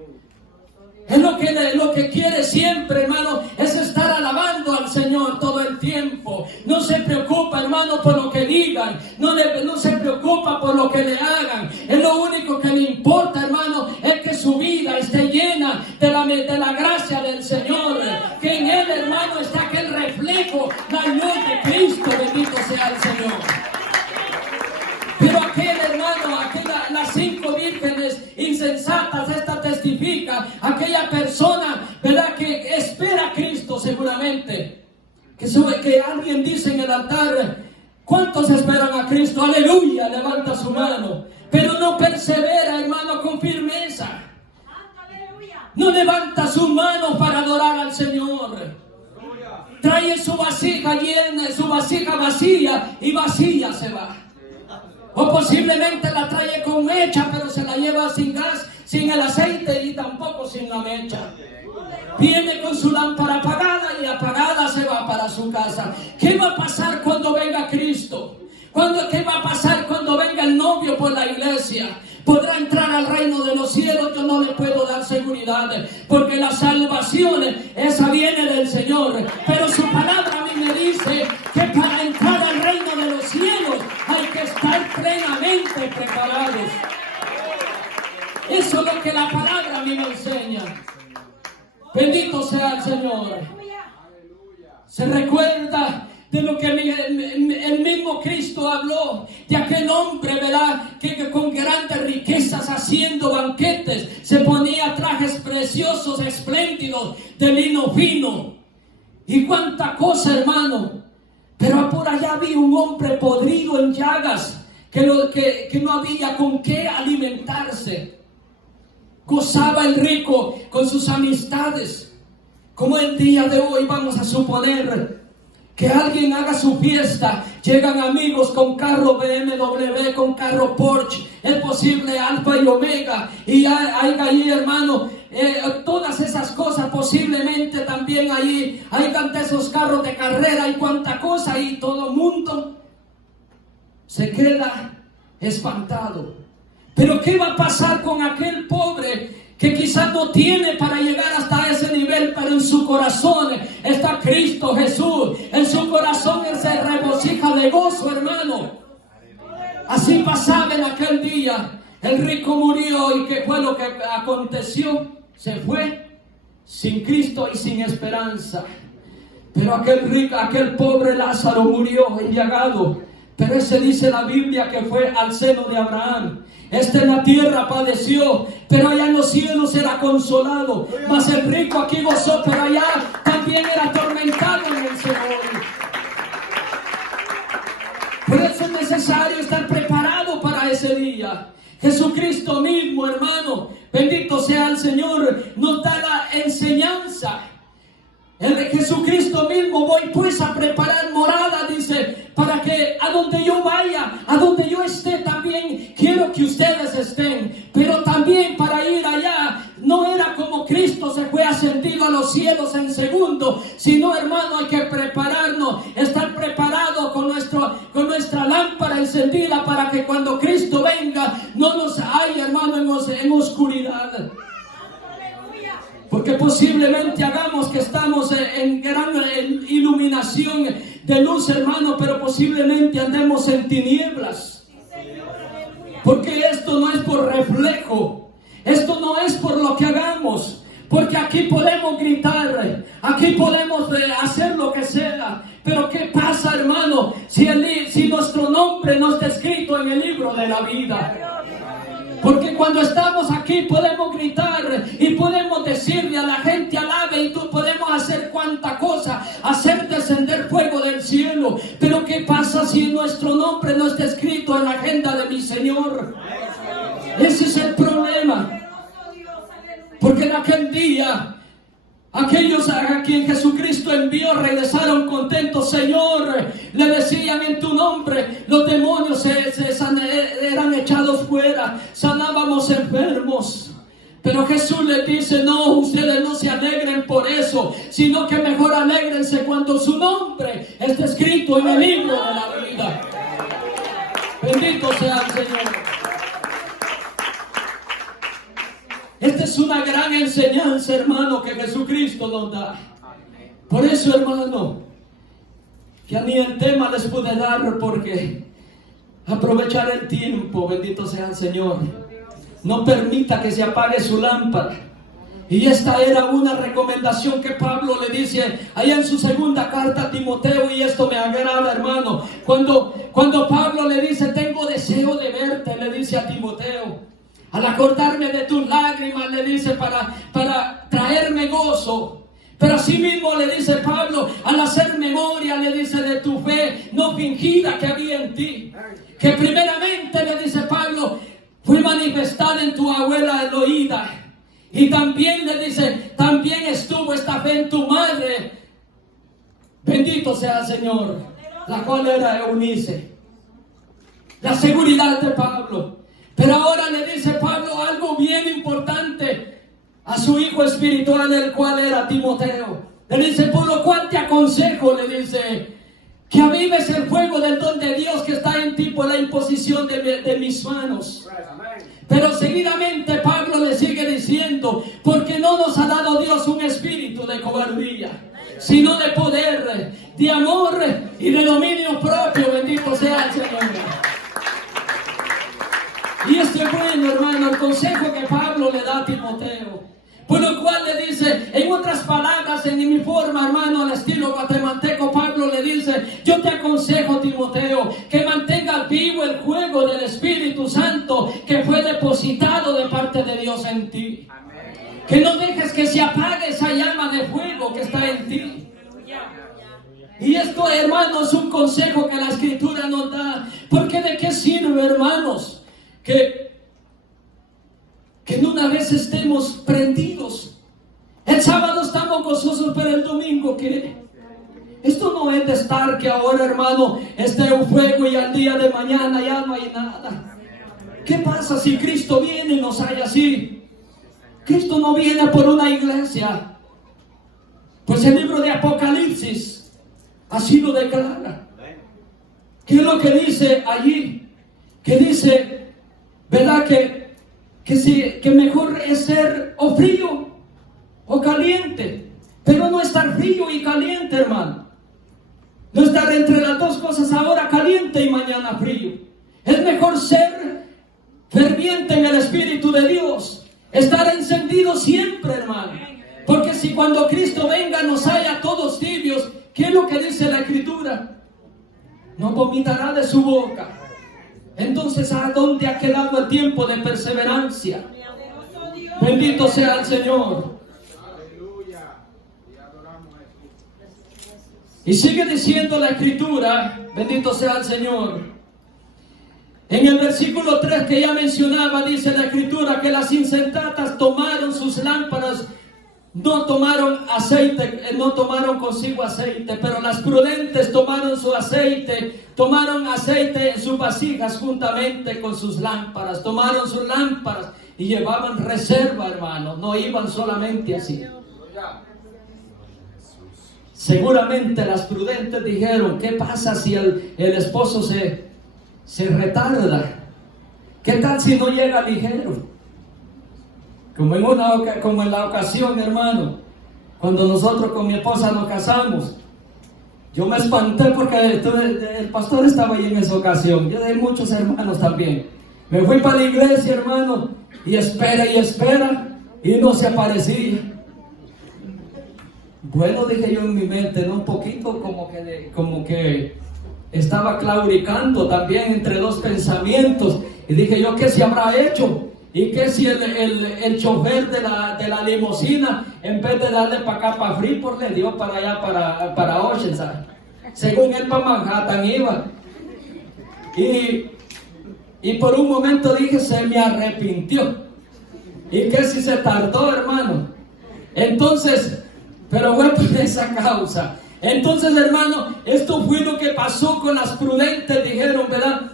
Es lo que quiere siempre, hermano, es estar alabando al Señor todo el tiempo. No se preocupa, hermano, por lo que digan. No se preocupa por lo que le hagan. Es lo único que le importa, hermano, es que su vida esté llena de la gracia del Señor. Que en Él, hermano, está aquel reflejo, la luz de Cristo. Bendito sea el Señor. Pero aquel hermano, las 5 vírgenes insensatas, esta testifica, aquella persona, ¿verdad?, que espera a Cristo seguramente. Que alguien dice en el altar, ¿cuántos esperan a Cristo? Aleluya, levanta su mano. Pero no persevera, hermano, con firmeza. No levanta su mano para adorar al Señor. Trae su vasija llena, su vasija vacía, y vacía se va. O posiblemente la trae con mecha, pero se la lleva sin gas, sin el aceite y tampoco sin la mecha. Viene con su lámpara apagada y apagada se va para su casa. ¿Qué va a pasar cuando venga Cristo? ¿Qué va a pasar cuando venga el novio por la iglesia? ¿Podrá entrar al reino de los cielos? Yo no le puedo dar seguridad, porque la salvación, esa viene del Señor. Pero su palabra a mí me dice que para entrar al reino de los cielos hay que estar plenamente preparados. Eso es lo que la palabra a mí me enseña. Bendito sea el Señor. Se recuerda de lo que el mismo Cristo habló, de aquel hombre, ¿verdad?, que con grandes riquezas, haciendo banquetes, se ponía trajes preciosos, espléndidos, de lino fino. Y cuánta cosa, hermano. Pero por allá había un hombre podrido en llagas, que no había con qué alimentarse. Gozaba el rico con sus amistades. Como el día de hoy vamos a suponer que alguien haga su fiesta, llegan amigos con carro BMW, con carro Porsche, es posible Alfa y Omega, y hay ahí, hermano, todas esas cosas, posiblemente también ahí hayan de esos carros de carrera y cuánta cosa, y todo el mundo se queda espantado. Pero ¿qué va a pasar con aquel pobre que quizás no tiene para llegar hasta ese nivel, pero en su corazón está Cristo Jesús? En su corazón Él se regocija de gozo, hermano. Así pasaba en aquel día. El rico murió, y ¿qué fue lo que aconteció? Se fue sin Cristo y sin esperanza. Pero aquel pobre Lázaro murió embriagado. Pero ese dice la Biblia que fue al seno de Abraham. En la tierra padeció, pero allá en los cielos era consolado. Mas el rico aquí gozó, pero allá también era atormentado en el Señor. Por eso es necesario estar preparado para ese día. Jesucristo mismo, hermano, bendito sea el Señor, nos da la enseñanza. El de Jesucristo mismo: voy pues a preparar morada, dice, para que a donde yo vaya, a donde yo esté, también quiero que ustedes estén. Pero también para ir allá, no era como Cristo se fue ascendido a los cielos en segundo, sino, hermano, hay que prepararnos, estar preparados con nuestra lámpara encendida, para que cuando Cristo venga no nos haya, hermano, en oscuridad. Porque posiblemente hagamos que estamos en gran iluminación de luz, hermano, pero posiblemente andemos en tinieblas. Porque esto no es por reflejo, esto no es por lo que hagamos. Porque aquí podemos gritar, aquí podemos hacer lo que sea. Pero ¿qué pasa, hermano, si nuestro nombre no está escrito en el libro de la vida. Porque cuando estamos aquí podemos gritar y podemos decirle a la gente alabe, y tú podemos hacer cuanta cosa, hacer descender fuego del cielo. Pero ¿qué pasa si nuestro nombre no está escrito en la agenda de mi Señor? Ese es el problema. Porque en aquel día, aquellos a quien Jesucristo envió regresaron contentos. Señor, le decían en tu nombre, los demonios eran echados fuera, sanábamos enfermos. Pero Jesús les dice, no, ustedes no se alegren por eso, sino que mejor alégrense cuando su nombre esté escrito en el libro de la vida. Bendito sea el Señor. Esta es una gran enseñanza, hermano, que Jesucristo nos da. Por eso, hermano, que a mí el tema les pude dar, porque aprovechar el tiempo, bendito sea el Señor. No permita que se apague su lámpara. Y esta era una recomendación que Pablo le dice allá en su segunda carta a Timoteo, y esto me agrada, hermano. Cuando Pablo le dice, tengo deseo de verte, le dice a Timoteo. Al acordarme de tus lágrimas, le dice, para traerme gozo. Pero así mismo le dice Pablo, al hacer memoria, le dice, de tu fe no fingida que había en ti. Que primeramente, le dice Pablo, fue manifestada en tu abuela Eloída. Y también le dice, también estuvo esta fe en tu madre. Bendito sea el Señor. La cual era Eunice. La seguridad de Pablo. Pero ahora le dice Pablo algo bien importante a su hijo espiritual, el cual era Timoteo. Le dice, por lo cual te aconsejo, le dice, que avives el fuego del don de Dios que está en ti por la imposición de mis manos. Pero seguidamente Pablo le sigue diciendo, porque no nos ha dado Dios un espíritu de cobardía, sino de poder, de amor y de dominio propio. Bendito sea el Señor. Y esto es bueno, hermano, el consejo que Pablo le da a Timoteo. Por lo cual le dice, en otras palabras, en mi forma, hermano, al estilo guatemalteco, Pablo le dice, yo te aconsejo, Timoteo, que mantengas vivo el fuego del Espíritu Santo que fue depositado de parte de Dios en ti. Amén. Que no dejes que se apague esa llama de fuego que está en ti. Y esto, hermanos, es un consejo que la Escritura nos da. Porque ¿de qué sirve, hermanos? Que en una vez estemos prendidos. El sábado estamos gozosos, pero el domingo, ¿qué? Esto no es de estar que ahora, hermano, esté un fuego y al día de mañana ya no hay nada. ¿Qué pasa si Cristo viene y nos halla así? Cristo no viene por una iglesia. Pues el libro de Apocalipsis así lo declara. ¿Qué es lo que dice allí? Que dice, ¿verdad? Que mejor es ser o frío o caliente. Pero no estar frío y caliente, hermano. No estar entre las dos cosas, ahora caliente y mañana frío. Es mejor ser ferviente en el Espíritu de Dios. Estar encendido siempre, hermano. Porque si cuando Cristo venga nos haya todos tibios, ¿qué es lo que dice la Escritura? No vomitará de su boca. Entonces, ¿a dónde ha quedado el tiempo de perseverancia? Bendito sea el Señor. Y sigue diciendo la Escritura, bendito sea el Señor. En el versículo 3 que ya mencionaba, dice la Escritura que las insensatas tomaron sus lámparas, no tomaron aceite, no tomaron consigo aceite, pero las prudentes tomaron su aceite, tomaron aceite en sus vasijas juntamente con sus lámparas, tomaron sus lámparas y llevaban reserva, hermano, no iban solamente así. Seguramente las prudentes dijeron, ¿qué pasa si el esposo se retarda? ¿Qué tal si no llega ligero? Como en la ocasión, hermano, cuando nosotros con mi esposa nos casamos, yo me espanté porque el pastor estaba ahí en esa ocasión. Yo de muchos hermanos también. Me fui para la iglesia, hermano, y espera y no se aparecía. Bueno, dije yo en mi mente, ¿no? Un poquito como que estaba claudicando también entre dos pensamientos. Y dije yo, ¿qué se habrá hecho? ¿Y qué si el chofer de la limusina, en vez de darle para acá, para Freeport, le dio para allá, para Oceanside? Según él, para Manhattan iba. Y por un momento dije, se me arrepintió. ¿Y qué si se tardó, hermano? Entonces, pero fue por esa causa. Entonces, hermano, esto fue lo que pasó con las prudentes. Dijeron, ¿verdad?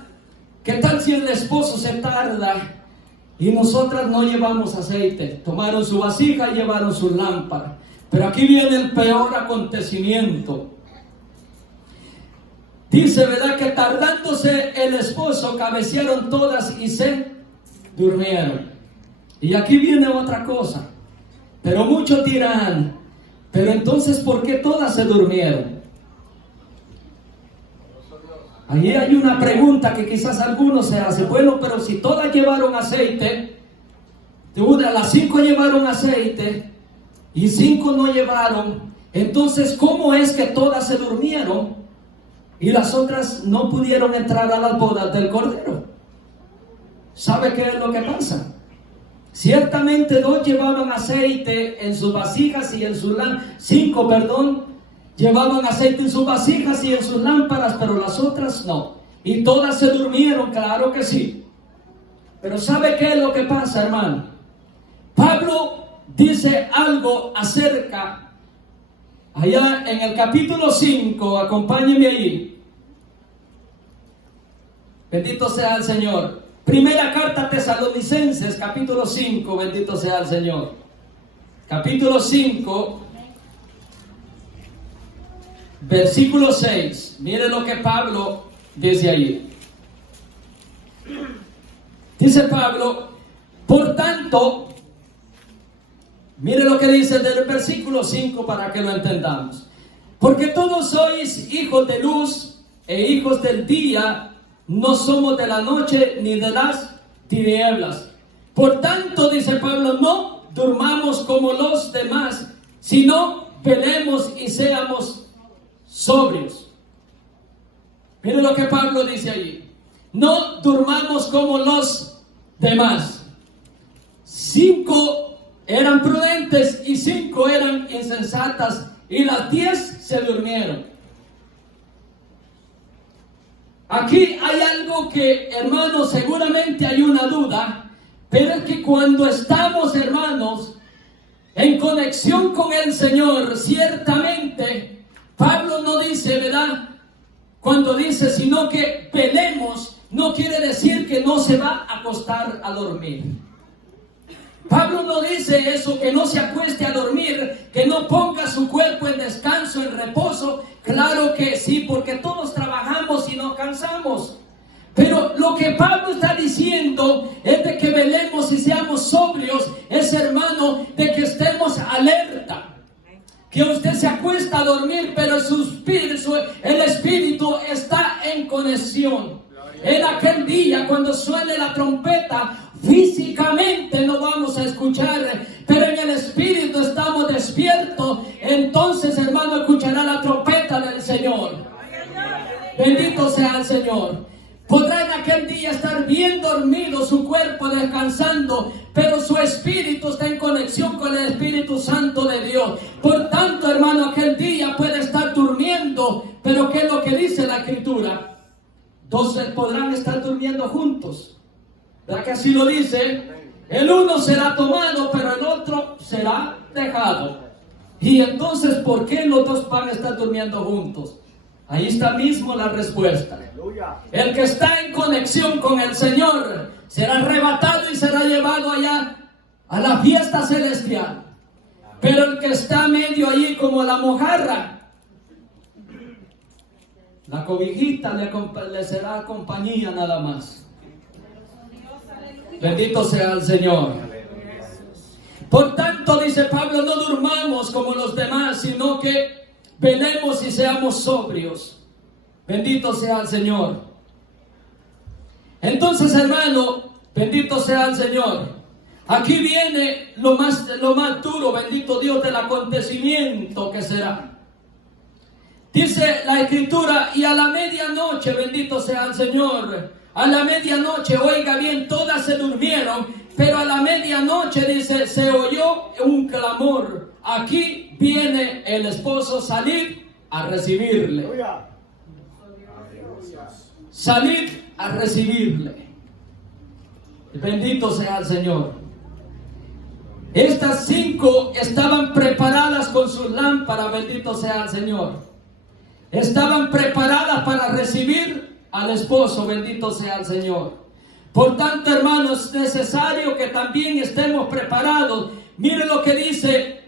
¿Qué tal si el esposo se tarda y nosotras no llevamos aceite? Tomaron su vasija y llevaron su lámpara. Pero aquí viene el peor acontecimiento. Dice, ¿verdad? Que tardándose el esposo, cabecearon todas y se durmieron. Y aquí viene otra cosa. Pero muchos dirán, pero entonces, ¿por qué todas se durmieron? Allí hay una pregunta que quizás algunos se hacen. Bueno, pero si todas llevaron aceite, las 5 llevaron aceite y 5 no llevaron, entonces, ¿cómo es que todas se durmieron y las otras no pudieron entrar a las bodas del Cordero? ¿Sabe qué es lo que pasa? Ciertamente 2 llevaban aceite en sus vasijas y en sus lámparas, 5, llevaban aceite en sus vasijas y en sus lámparas, pero las otras no. Y todas se durmieron, claro que sí. Pero ¿sabe qué es lo que pasa, hermano? Pablo dice algo acerca, allá en el capítulo 5, acompáñenme ahí. Bendito sea el Señor. Primera carta a Tesalonicenses, capítulo 5, bendito sea el Señor. Capítulo 5, versículo 6. Mire lo que Pablo dice ahí. Dice Pablo, por tanto, mire lo que dice del versículo 5 para que lo entendamos. Porque todos sois hijos de luz e hijos del día, no somos de la noche ni de las tinieblas. Por tanto, dice Pablo, no durmamos como los demás, sino velemos y seamos sobrios. Mire lo que Pablo dice allí. No durmamos como los demás. 5 eran prudentes y 5 eran insensatas, y las 10 se durmieron. Aquí hay algo que, hermanos, seguramente hay una duda, pero es que cuando estamos, hermanos, en conexión con el Señor, ciertamente, Pablo no dice, ¿verdad? Cuando dice, sino que velemos, no quiere decir que no se va a acostar a dormir. Pablo no dice eso, que no se acueste a dormir, que no ponga su cuerpo en descanso, en reposo. Claro que sí, porque todos trabajamos y nos cansamos. Pero lo que Pablo está diciendo es de que velemos y seamos sobrios, es, hermano, de que estemos alerta. Que usted se acuesta a dormir, pero el espíritu está en conexión. En aquel día, cuando suene la trompeta, físicamente no vamos a escuchar, pero en el espíritu estamos despiertos. Entonces, hermano, escuchará la trompeta del Señor. Bendito sea el Señor. Podrá en aquel día estar bien dormido, su cuerpo descansando, pero su espíritu está en conexión con el Espíritu Santo de Dios. Por tanto, hermano, aquel día puede estar durmiendo, pero ¿qué es lo que dice la Escritura? 2 podrán estar durmiendo juntos. ¿Verdad que así lo dice? El uno será tomado, pero el otro será dejado. Y entonces, ¿por qué los 2 van a estar durmiendo juntos? Ahí está mismo la respuesta. El que está en conexión con el Señor será arrebatado y será llevado allá a la fiesta celestial. Pero el que está medio allí como la mojarra, la cobijita le será compañía nada más. Bendito sea el Señor. Por tanto, dice Pablo, no durmamos como los demás, sino que velemos y seamos sobrios. Bendito sea el Señor. Entonces, hermano, bendito sea el Señor. Aquí viene lo más duro, bendito Dios, del acontecimiento que será. Dice la Escritura, y a la medianoche, bendito sea el Señor, a la medianoche, oiga bien, todas se durmieron, pero a la medianoche, dice, se oyó un clamor. Aquí viene el esposo, salir a recibirle. Salir a recibirle. Bendito sea el Señor. Estas 5 estaban preparadas con sus lámparas, bendito sea el Señor. Estaban preparadas para recibir al esposo, bendito sea el Señor. Por tanto, hermanos, es necesario que también estemos preparados. Mire lo que dice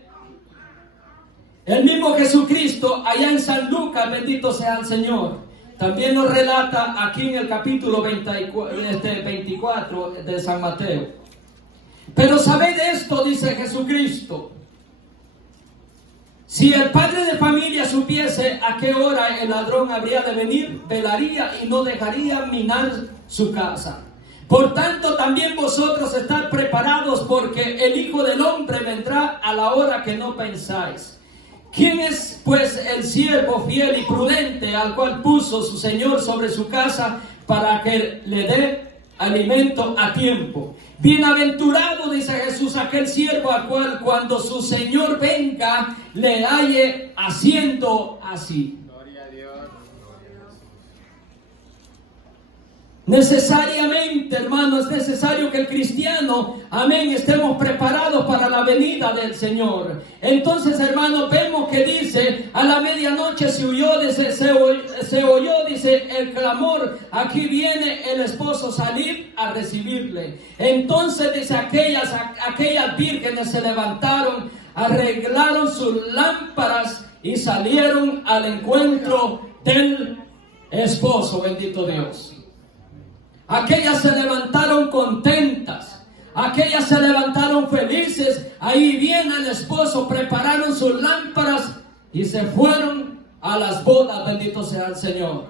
el mismo Jesucristo allá en San Lucas, bendito sea el Señor. También nos relata aquí en el capítulo 24 de San Mateo. Pero sabed esto, dice Jesucristo. Si el padre de familia supiese a qué hora el ladrón habría de venir, velaría y no dejaría minar su casa. Por tanto, también vosotros estad preparados, porque el Hijo del Hombre vendrá a la hora que no pensáis. ¿Quién es, pues, el siervo fiel y prudente al cual puso su Señor sobre su casa para que le dé alimento a tiempo? Bienaventurado, dice Jesús, aquel siervo al cual cuando su Señor venga le halle haciendo así. Gloria a Dios. Necesariamente, hermano, es necesario que el cristiano, amén, estemos preparados para la venida del Señor. Entonces, hermano, vemos que dice, a la medianoche se oyó, dice, se oyó, dice, el clamor. Aquí viene el esposo, salir a recibirle. Entonces, dice, aquellas vírgenes se levantaron, arreglaron sus lámparas y salieron al encuentro del esposo, bendito Dios. Aquellas se levantaron contentas, aquellas se levantaron felices. Ahí viene el esposo, prepararon sus lámparas y se fueron a las bodas, bendito sea el Señor.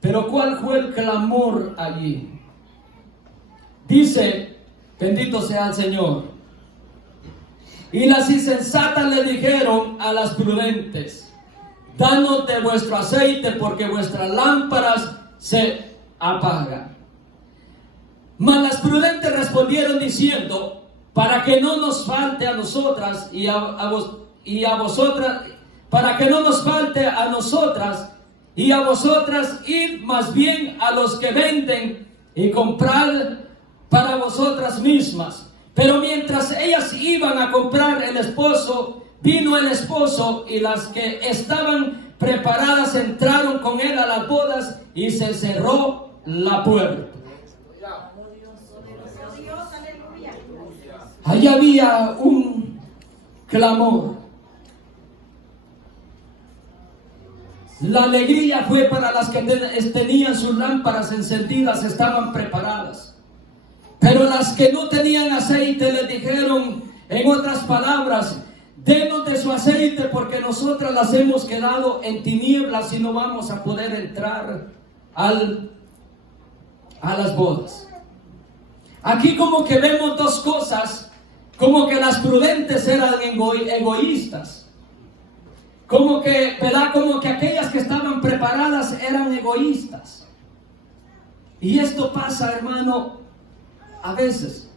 Pero ¿cuál fue el clamor allí? Dice, bendito sea el Señor. Y las insensatas le dijeron a las prudentes, danos de vuestro aceite porque vuestras lámparas se apagan. Mas las prudentes respondieron diciendo, para que no nos falte a nosotras y a vosotras, para que no nos falte a nosotras y a vosotras, id más bien a los que venden y comprad para vosotras mismas. Pero mientras ellas iban a comprar, vino el esposo, y las que estaban preparadas entraron con él a las bodas y se cerró la puerta. Allí había un clamor. La alegría fue para las que tenían sus lámparas encendidas, estaban preparadas. Pero las que no tenían aceite les dijeron, en otras palabras, denos de su aceite porque nosotras las hemos quedado en tinieblas y no vamos a poder entrar a las bodas. Aquí como que vemos dos cosas, como que las prudentes eran egoístas, como que, ¿verdad? Como que aquellas que estaban preparadas eran egoístas. Y esto pasa, hermano, a veces.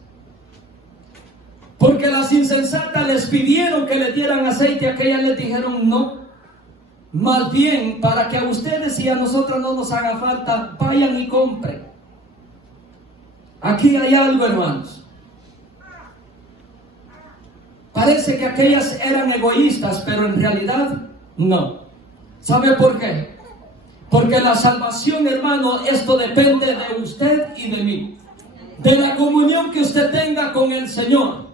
Porque las insensatas les pidieron que le dieran aceite, aquellas les dijeron no. Más bien, para que a ustedes y a nosotros no nos haga falta, vayan y compren. Aquí hay algo, hermanos. Parece que aquellas eran egoístas, pero en realidad no. ¿Sabe por qué? Porque la salvación, hermano, esto depende de usted y de mí. De la comunión que usted tenga con el Señor.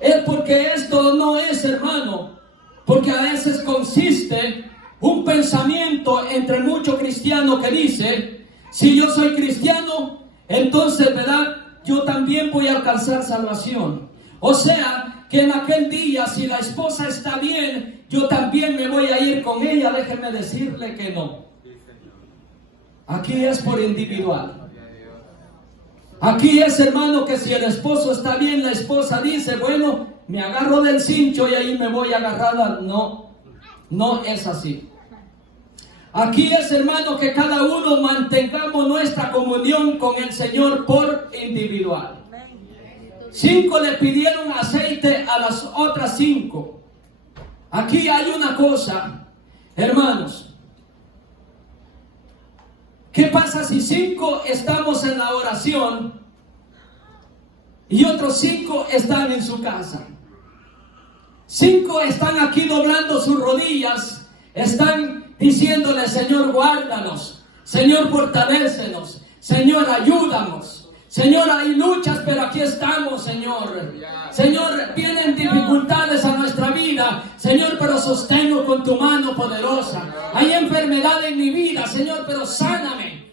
Es porque esto no es, hermano, porque a veces consiste un pensamiento entre muchos cristianos que dice, si yo soy cristiano, entonces, ¿verdad?, yo también voy a alcanzar salvación. O sea, que en aquel día, si la esposa está bien, yo también me voy a ir con ella. Déjeme decirle que no. Aquí es por individual. Aquí es, hermano, que si el esposo está bien, la esposa dice, bueno, me agarro del cincho y ahí me voy agarrada. No. No es así. Aquí es, hermano, que cada uno mantengamos nuestra comunión con el Señor por individual. 5 le pidieron aceite a las otras 5. Aquí hay una cosa, hermanos. ¿Qué pasa si 5 estamos en la oración y otros 5 están en su casa? 5 están aquí doblando sus rodillas, están diciéndole: Señor, guárdanos, Señor, fortalécenos, Señor, ayúdanos. Señor, hay luchas, pero aquí estamos, Señor. Señor, vienen dificultades a nuestra vida, Señor, pero sosténlo con tu mano poderosa. Hay enfermedad en mi vida, Señor, pero sáname.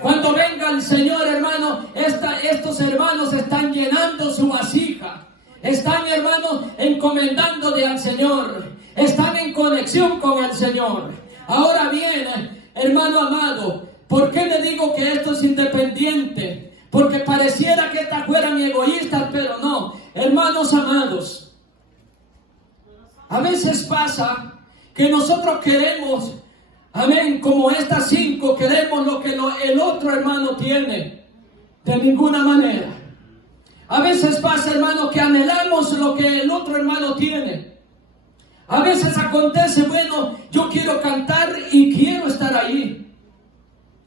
Cuando venga el Señor, hermano, estos hermanos están llenando su vasija. Están, hermanos, encomendándole al Señor. Están en conexión con el Señor. Ahora bien, hermano amado, ¿por qué le digo que esto es independiente? Porque pareciera que estas fueran egoístas, pero no. Hermanos amados, a veces pasa que nosotros queremos, amén, como estas 5, queremos lo que el otro hermano tiene. De ninguna manera. A veces pasa, hermano, que anhelamos lo que el otro hermano tiene. A veces acontece, bueno, yo quiero cantar y quiero estar ahí.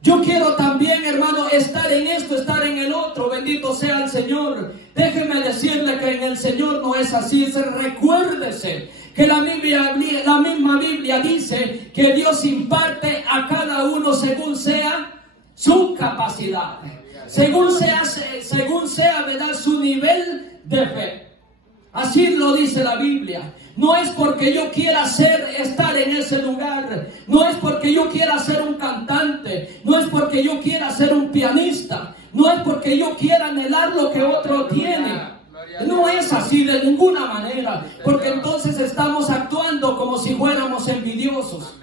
Yo quiero también, hermano, estar en esto, estar en el otro. Bendito sea el Señor. Déjeme decirle que en el Señor no es así. Recuérdese que la misma Biblia dice que Dios imparte a cada uno según sea su capacidad. Según sea, ¿verdad?, su nivel de fe. Así lo dice la Biblia. No es porque yo quiera estar en ese lugar. No es porque yo quiera ser un cantante. No es porque yo quiera ser un pianista. No es porque yo quiera anhelar lo que otro tiene. No es así de ninguna manera. Porque entonces estamos actuando como si fuéramos envidiosos.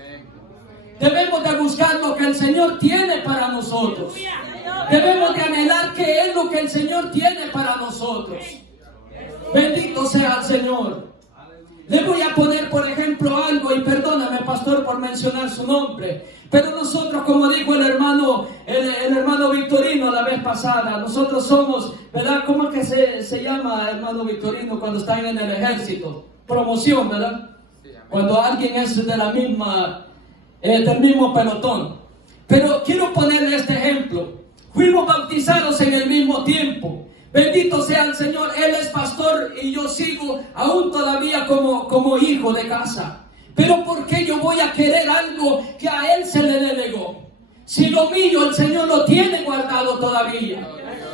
Debemos de buscar lo que el Señor tiene para nosotros. Debemos de anhelar qué es lo que el Señor tiene para nosotros. Bendito sea el Señor. Le voy a poner, por ejemplo, algo, y perdóname, pastor, por mencionar su nombre, pero nosotros, como dijo el hermano Victorino la vez pasada, nosotros somos, ¿verdad? ¿Cómo es que se llama, hermano Victorino, cuando están en el ejército? Promoción, ¿verdad? Cuando alguien es de la misma, del mismo pelotón. Pero quiero ponerle este ejemplo. Fuimos bautizados en el mismo tiempo. Bendito sea el Señor. Él es pastor y yo sigo aún todavía como hijo de casa. Pero ¿por qué yo voy a querer algo que a él se le delegó? Si lo mío el Señor lo tiene guardado todavía.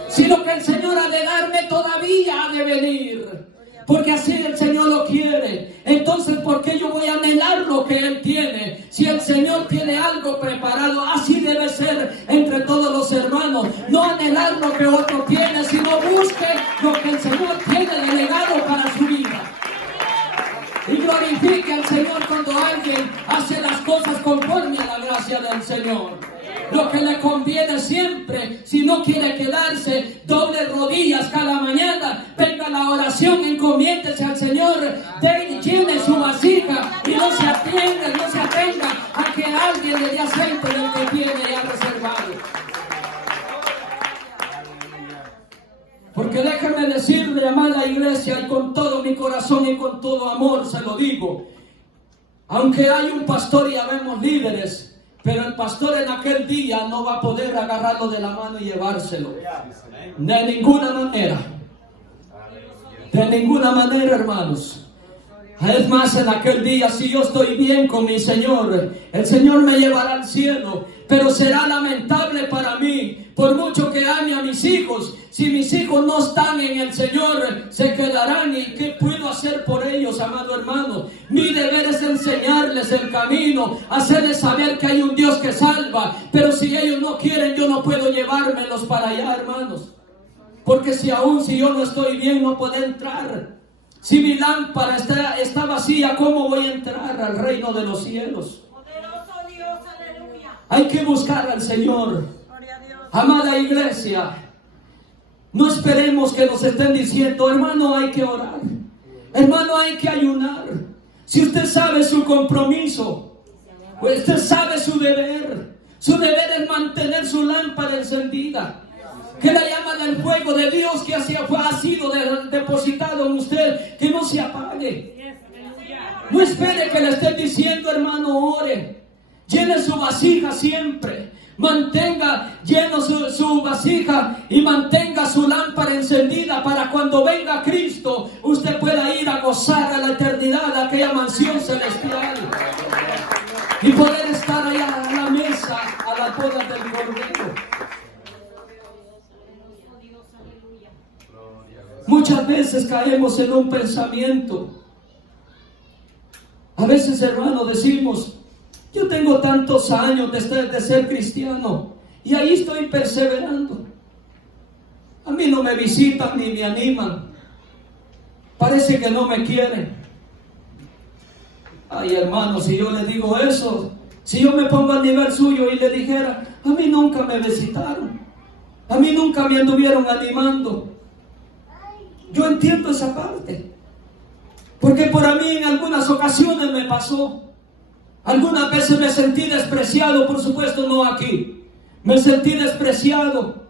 Si lo que el Señor ha de darme todavía ha de venir. Porque así el Señor lo quiere. Entonces, ¿por qué yo voy a anhelar lo que Él tiene? Si el Señor tiene algo preparado, así debe ser entre todos los hermanos. No anhelar lo que otro tiene, sino busque lo que el Señor tiene delegado para su vida. Y glorifique al Señor cuando alguien hace las cosas conforme a la gracia del Señor. Lo que le conviene siempre, si no quiere quedarse, doble rodillas cada mañana, venga la oración, encomiéndese al Señor, llene su vasija y no se atenga a que alguien le dé aceite del que tiene ya reservado. Porque déjeme decirle, amada iglesia, y con todo mi corazón y con todo amor se lo digo, aunque hay un pastor y habemos líderes, pero el pastor en aquel día no va a poder agarrarlo de la mano y llevárselo. De ninguna manera. De ninguna manera, hermanos. Es más, en aquel día, si yo estoy bien con mi Señor, el Señor me llevará al cielo. Pero será lamentable para mí, por mucho que ame a mis hijos, si mis hijos no están en el Señor, se quedarán. ¿Y qué puedo hacer por ellos, amado hermano? Mi deber es enseñarles el camino, hacerles saber que hay un Dios que salva. Pero si ellos no quieren, yo no puedo llevármelos para allá, hermanos. Porque si yo no estoy bien, no puedo entrar. Si mi lámpara está vacía, ¿cómo voy a entrar al reino de los cielos? Hay que buscar al Señor. Amada iglesia, no esperemos que nos estén diciendo, hermano, hay que orar, hermano, hay que ayunar. Si usted sabe su compromiso, pues usted sabe su deber. Su deber es mantener su lámpara encendida. Que la llama del fuego de Dios que ha sido depositado en usted, que no se apague. No espere que le esté diciendo, hermano, ore. Llene su vasija siempre. Mantenga lleno su vasija y mantenga su lámpara encendida para cuando venga Cristo, usted pueda ir a gozar a la eternidad, a aquella mansión celestial. Y poder estar allá a la mesa, a la boda del Cordero. Muchas veces caemos en un pensamiento. A veces, hermano, decimos, yo tengo tantos años de ser cristiano y ahí estoy perseverando. A mí no me visitan ni me animan. Parece que no me quieren. Ay, hermano, si yo le digo eso, si yo me pongo al nivel suyo y le dijera, a mí nunca me visitaron, a mí nunca me anduvieron animando. Yo entiendo esa parte, porque por a mí en algunas ocasiones me pasó. Algunas veces me sentí despreciado, por supuesto no aquí. Me sentí despreciado.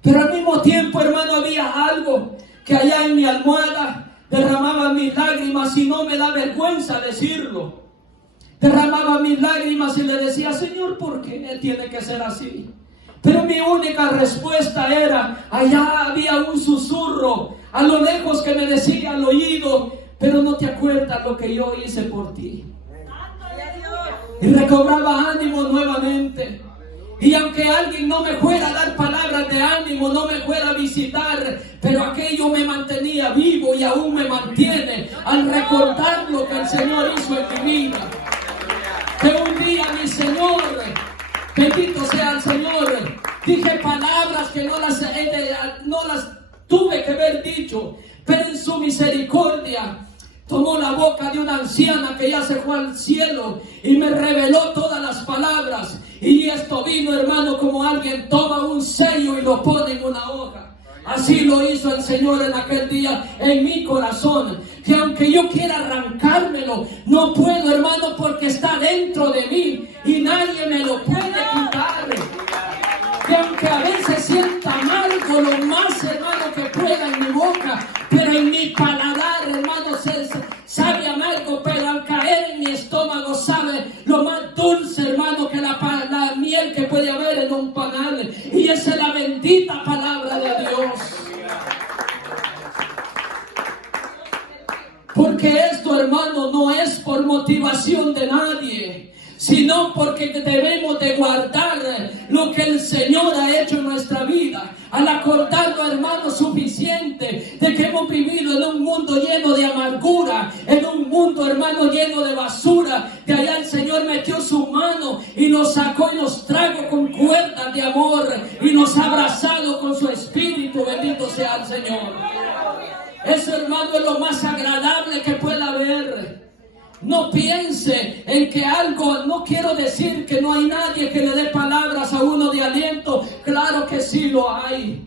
Pero al mismo tiempo, hermano, había algo que allá en mi almohada derramaba mis lágrimas y no me da vergüenza decirlo. Derramaba mis lágrimas y le decía, Señor, ¿por qué tiene que ser así? Pero mi única respuesta era, allá había un susurro a lo lejos que me decía al oído, pero no te acuerdas lo que yo hice por ti. Y recobraba ánimo nuevamente. Y aunque alguien no me fuera a dar palabras de ánimo, no me fuera a visitar, pero aquello me mantenía vivo y aún me mantiene al recordar lo que el Señor hizo en mi vida. Que un día mi Señor, bendito sea el Señor, dije palabras que no las tuve que haber dicho, pero en su misericordia tomó la boca de una anciana que ya se fue al cielo y me reveló todas las palabras. Y esto vino, hermano, como alguien toma un sello y lo pone en una hoja. Así lo hizo el Señor en aquel día en mi corazón. Que aunque yo quiera arrancármelo, no puedo, hermano, porque está dentro de mí y nadie me lo puede quitar. Que aunque a veces sienta amargo lo más, hermano, que pueda en mi boca, pero en mi paladar, hermano, sabe amargo, pero al caer en mi estómago sabe lo más dulce, hermano, que la miel que puede haber en un panal. Y esa es la bendita palabra de Dios. Porque esto, hermano, no es por motivación de nadie, sino porque debemos de guardar lo que el Señor ha hecho en nuestra vida. Al acordarnos, hermano, suficiente de que hemos vivido en un mundo lleno de amargura, en un mundo, hermano, lleno de basura. De allá el Señor metió su mano y nos sacó y nos trajo con cuerdas de amor y nos ha abrazado con su espíritu. Bendito sea el Señor. Eso, hermano, es lo más agradable que pueda haber. No piense en que algo, no quiero decir que no hay nadie que le dé palabras a uno de aliento. Claro que sí lo hay.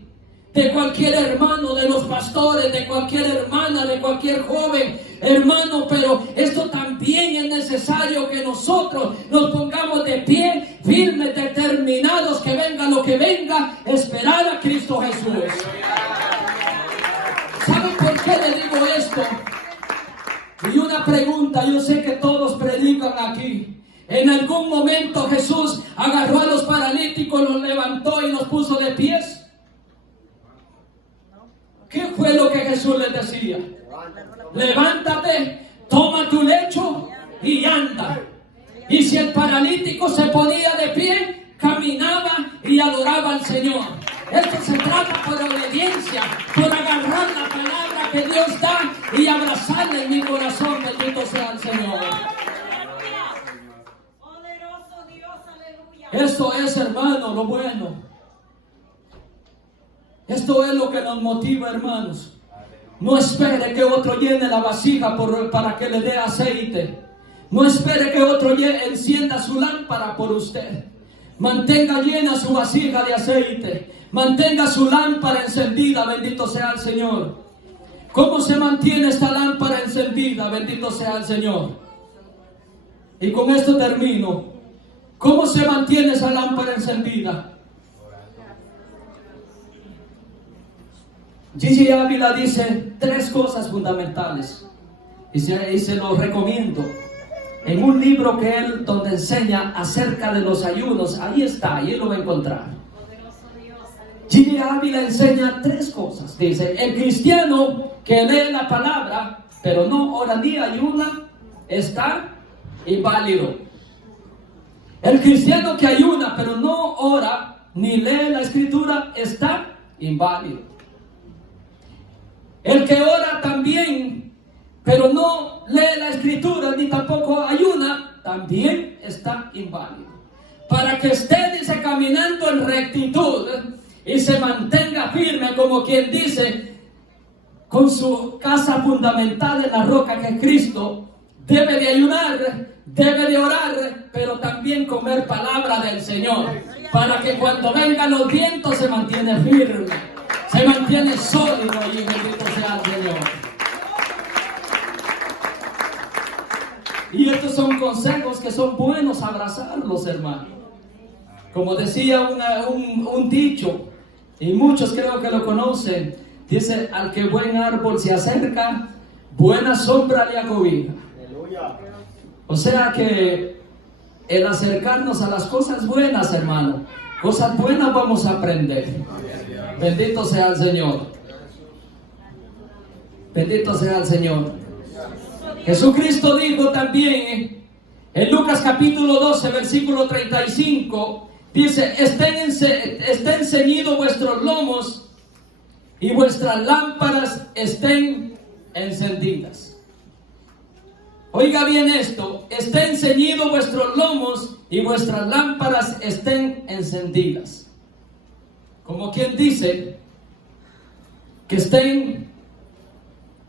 De cualquier hermano, de los pastores, de cualquier hermana, de cualquier joven, hermano, pero esto también es necesario que nosotros nos pongamos de pie, firmes, determinados, que venga lo que venga, esperar a Cristo Jesús. ¿Saben por qué le digo esto? Y una pregunta, yo sé que todos predican aquí. En algún momento Jesús agarró a los paralíticos, los levantó y los puso de pies. ¿Qué fue lo que Jesús les decía? Levántate, toma tu lecho y anda. Y si el paralítico se ponía de pie, caminaba y adoraba al Señor. Esto se trata por obediencia, por agarrar la palabra que Dios da y abrazarla en mi corazón. Bendito sea el Señor. Esto es, hermano, lo bueno. Esto es lo que nos motiva, hermanos. No espere que otro llene la vasija para que le dé aceite. No espere que otro encienda su lámpara por usted. Mantenga llena su vasija de aceite. Mantenga su lámpara encendida, bendito sea el Señor. ¿Cómo se mantiene esta lámpara encendida? Bendito sea el Señor. Y con esto termino. ¿Cómo se mantiene esa lámpara encendida? Gigi Ávila dice 3 cosas fundamentales. Y se lo recomiendo. En un libro que él, donde enseña acerca de los ayunos, ahí está, ahí lo va a encontrar. Gigi Ávila enseña 3 cosas. Dice, el cristiano que lee la palabra, pero no ora ni ayuna, está inválido. El cristiano que ayuna, pero no ora ni lee la escritura, está inválido. El que ora también, pero no lee la escritura ni tampoco ayuna, también está inválido. Para que esté, dice, caminando en rectitud y se mantenga firme, como quien dice, con su casa fundamentada en la roca que es Cristo, debe de ayunar, debe de orar, pero también comer palabra del Señor, para que cuando vengan los vientos se mantiene firme, se mantiene sólido allí, bendito sea el Señor. Y estos son consejos que son buenos abrazarlos, hermano. Como decía un dicho, y muchos creo que lo conocen, dice, al que buen árbol se acerca, buena sombra le acobija. O sea que el acercarnos a las cosas buenas, hermano, cosas buenas vamos a aprender. Bendito sea el Señor. Bendito sea el Señor. Jesucristo dijo también en Lucas capítulo 12, versículo 35, dice, estén ceñidos vuestros lomos y vuestras lámparas estén encendidas. Oiga bien esto, estén ceñidos vuestros lomos y vuestras lámparas estén encendidas. Como quien dice, que estén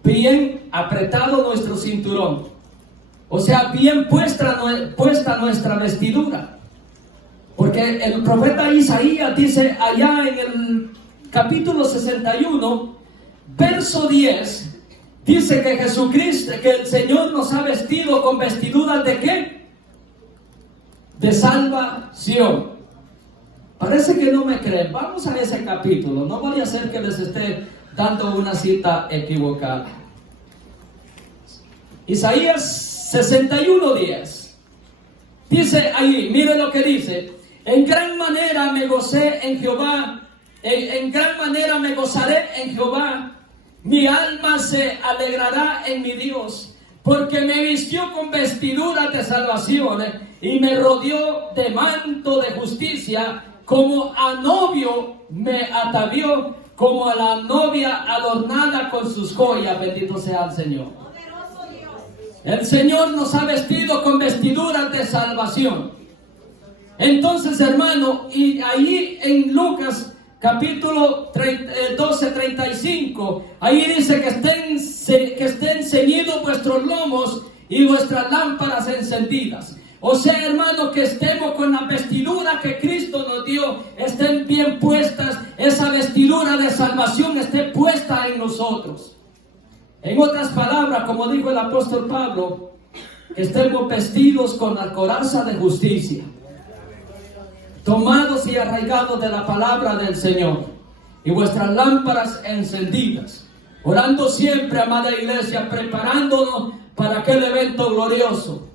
bien apretado nuestro cinturón. O sea, bien puesta nuestra vestidura. Porque el profeta Isaías dice allá en el capítulo 61, verso 10, dice que Jesucristo, que el Señor nos ha vestido con vestiduras de ¿qué? De salvación. Parece que no me creen. Vamos a ese capítulo. No voy a hacer que les esté dando una cita equivocada. Isaías 61:10. Dice ahí, mire lo que dice. En gran manera me gocé en Jehová. En gran manera me gozaré en Jehová. Mi alma se alegrará en mi Dios, porque me vistió con vestiduras de salvación y me rodeó de manto de justicia, como a novio me atavió, como a la novia adornada con sus joyas. Bendito sea el Señor. El Señor nos ha vestido con vestiduras de salvación. Entonces, hermano, y ahí en Lucas capítulo 12:35, ahí dice que estén ceñidos vuestros lomos y vuestras lámparas encendidas. O sea, hermano, que estemos con la vestidura que Cristo nos dio, estén bien puestas, esa vestidura de salvación esté puesta en nosotros. En otras palabras, como dijo el apóstol Pablo, que estemos vestidos con la coraza de justicia, tomados y arraigados de la palabra del Señor, y vuestras lámparas encendidas, orando siempre, amada iglesia, preparándonos para aquel evento glorioso.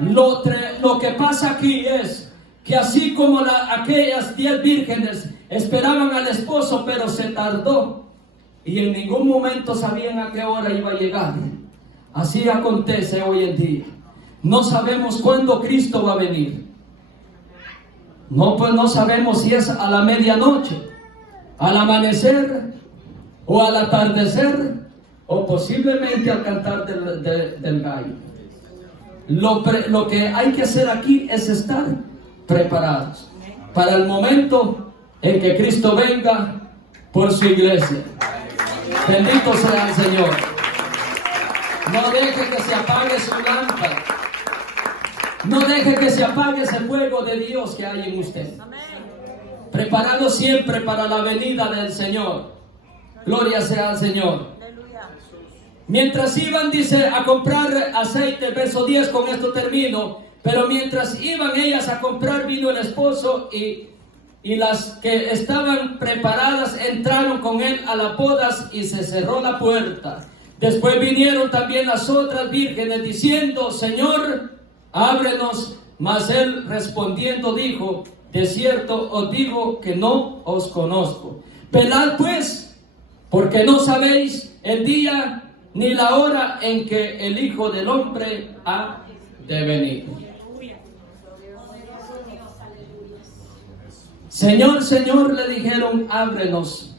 Lo que pasa aquí es que así como aquellas 10 vírgenes esperaban al esposo, pero se tardó y en ningún momento sabían a qué hora iba a llegar, así acontece hoy en día. No sabemos cuándo Cristo va a venir. No, pues no sabemos si es a la medianoche, al amanecer o al atardecer, o posiblemente al cantar del gallo. Lo que hay que hacer aquí es estar preparados para el momento en que Cristo venga por su iglesia. Bendito sea el Señor. No deje que se apague su lámpara. No deje que se apague ese fuego de Dios que hay en usted. Preparado siempre para la venida del Señor. Gloria sea al Señor. Mientras iban, dice, a comprar aceite, verso 10, con esto termino. Pero mientras iban ellas a comprar, vino el esposo y las que estaban preparadas entraron con él a las bodas y se cerró la puerta. Después vinieron también las otras vírgenes diciendo: Señor, ábrenos. Mas él respondiendo dijo: de cierto os digo que no os conozco. Velad pues, porque no sabéis el día ni la hora en que el Hijo del Hombre ha de venir. Señor, Señor, le dijeron: ábrenos.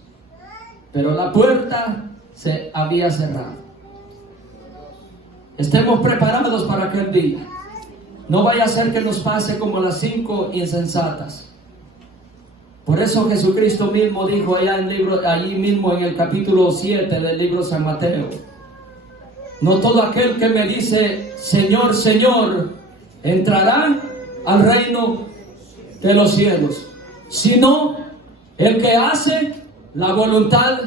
Pero la puerta se había cerrado. Estemos preparados para aquel día. No vaya a ser que nos pase como las 5 insensatas. Por eso Jesucristo mismo dijo allí mismo en el capítulo 7 del libro San Mateo: no todo aquel que me dice Señor, Señor, entrará al reino de los cielos, sino el que hace la voluntad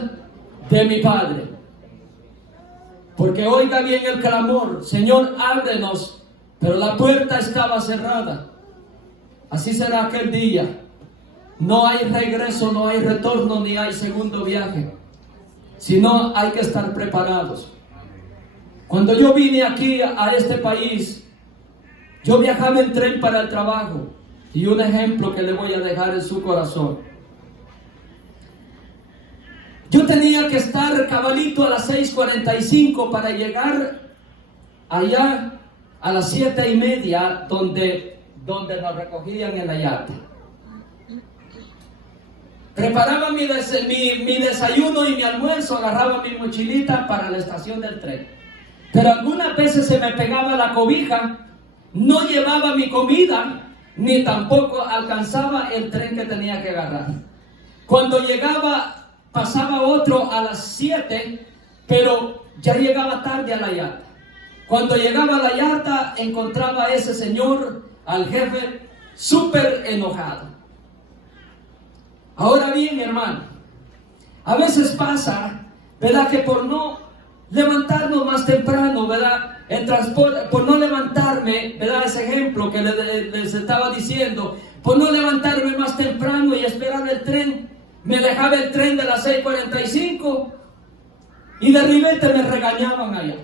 de mi Padre. Porque oiga bien el clamor: Señor, ábrenos. Pero la puerta estaba cerrada. Así será aquel día. No hay regreso, no hay retorno, ni hay segundo viaje. Sino hay que estar preparados. Cuando yo vine aquí a este país, yo viajaba en tren para el trabajo. Y un ejemplo que le voy a dejar en su corazón. Yo tenía que estar cabalito a las 6:45 para llegar allá a las 7:30 donde nos recogían en la yarda. Preparaba mi desayuno y mi almuerzo, agarraba mi mochilita para la estación del tren. Pero algunas veces se me pegaba la cobija, no llevaba mi comida, ni tampoco alcanzaba el tren que tenía que agarrar. Cuando llegaba, pasaba otro a las 7, pero ya llegaba tarde a la yarda. Cuando llegaba a la yarda, encontraba a ese señor, al jefe, súper enojado. Ahora bien, hermano, a veces pasa, ¿verdad?, que por no levantarnos más temprano, ¿verdad?, el transporte, por no levantarme, ¿verdad?, ese ejemplo que les estaba diciendo, por no levantarme más temprano y esperar el tren, me dejaba el tren de las 6:45 y de ribete me regañaban allá.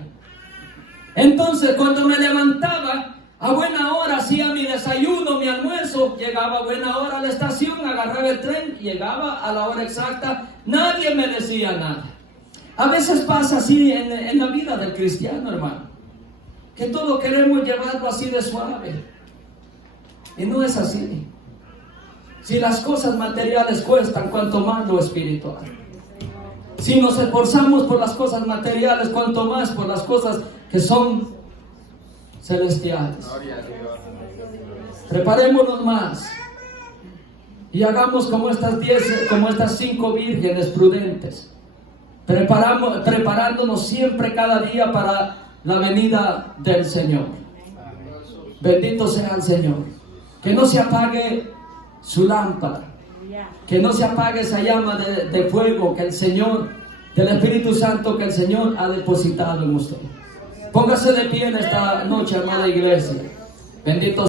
Entonces, cuando me levantaba, a buena hora hacía mi desayuno, mi almuerzo, llegaba a buena hora a la estación, agarraba el tren, llegaba a la hora exacta, nadie me decía nada. A veces pasa así en la vida del cristiano, hermano, que todo queremos llevarlo así de suave. Y no es así. Si las cosas materiales cuestan, cuanto más lo espiritual. Si nos esforzamos por las cosas materiales, cuanto más por las cosas que son celestiales. Preparémonos más y hagamos como estas 5 vírgenes prudentes, preparándonos siempre cada día para la venida del Señor. Bendito sea el Señor. Que no se apague su lámpara, que no se apague esa llama de fuego que el Señor, del Espíritu Santo que el Señor ha depositado en usted. Póngase de pie en esta noche, amada iglesia. Bendito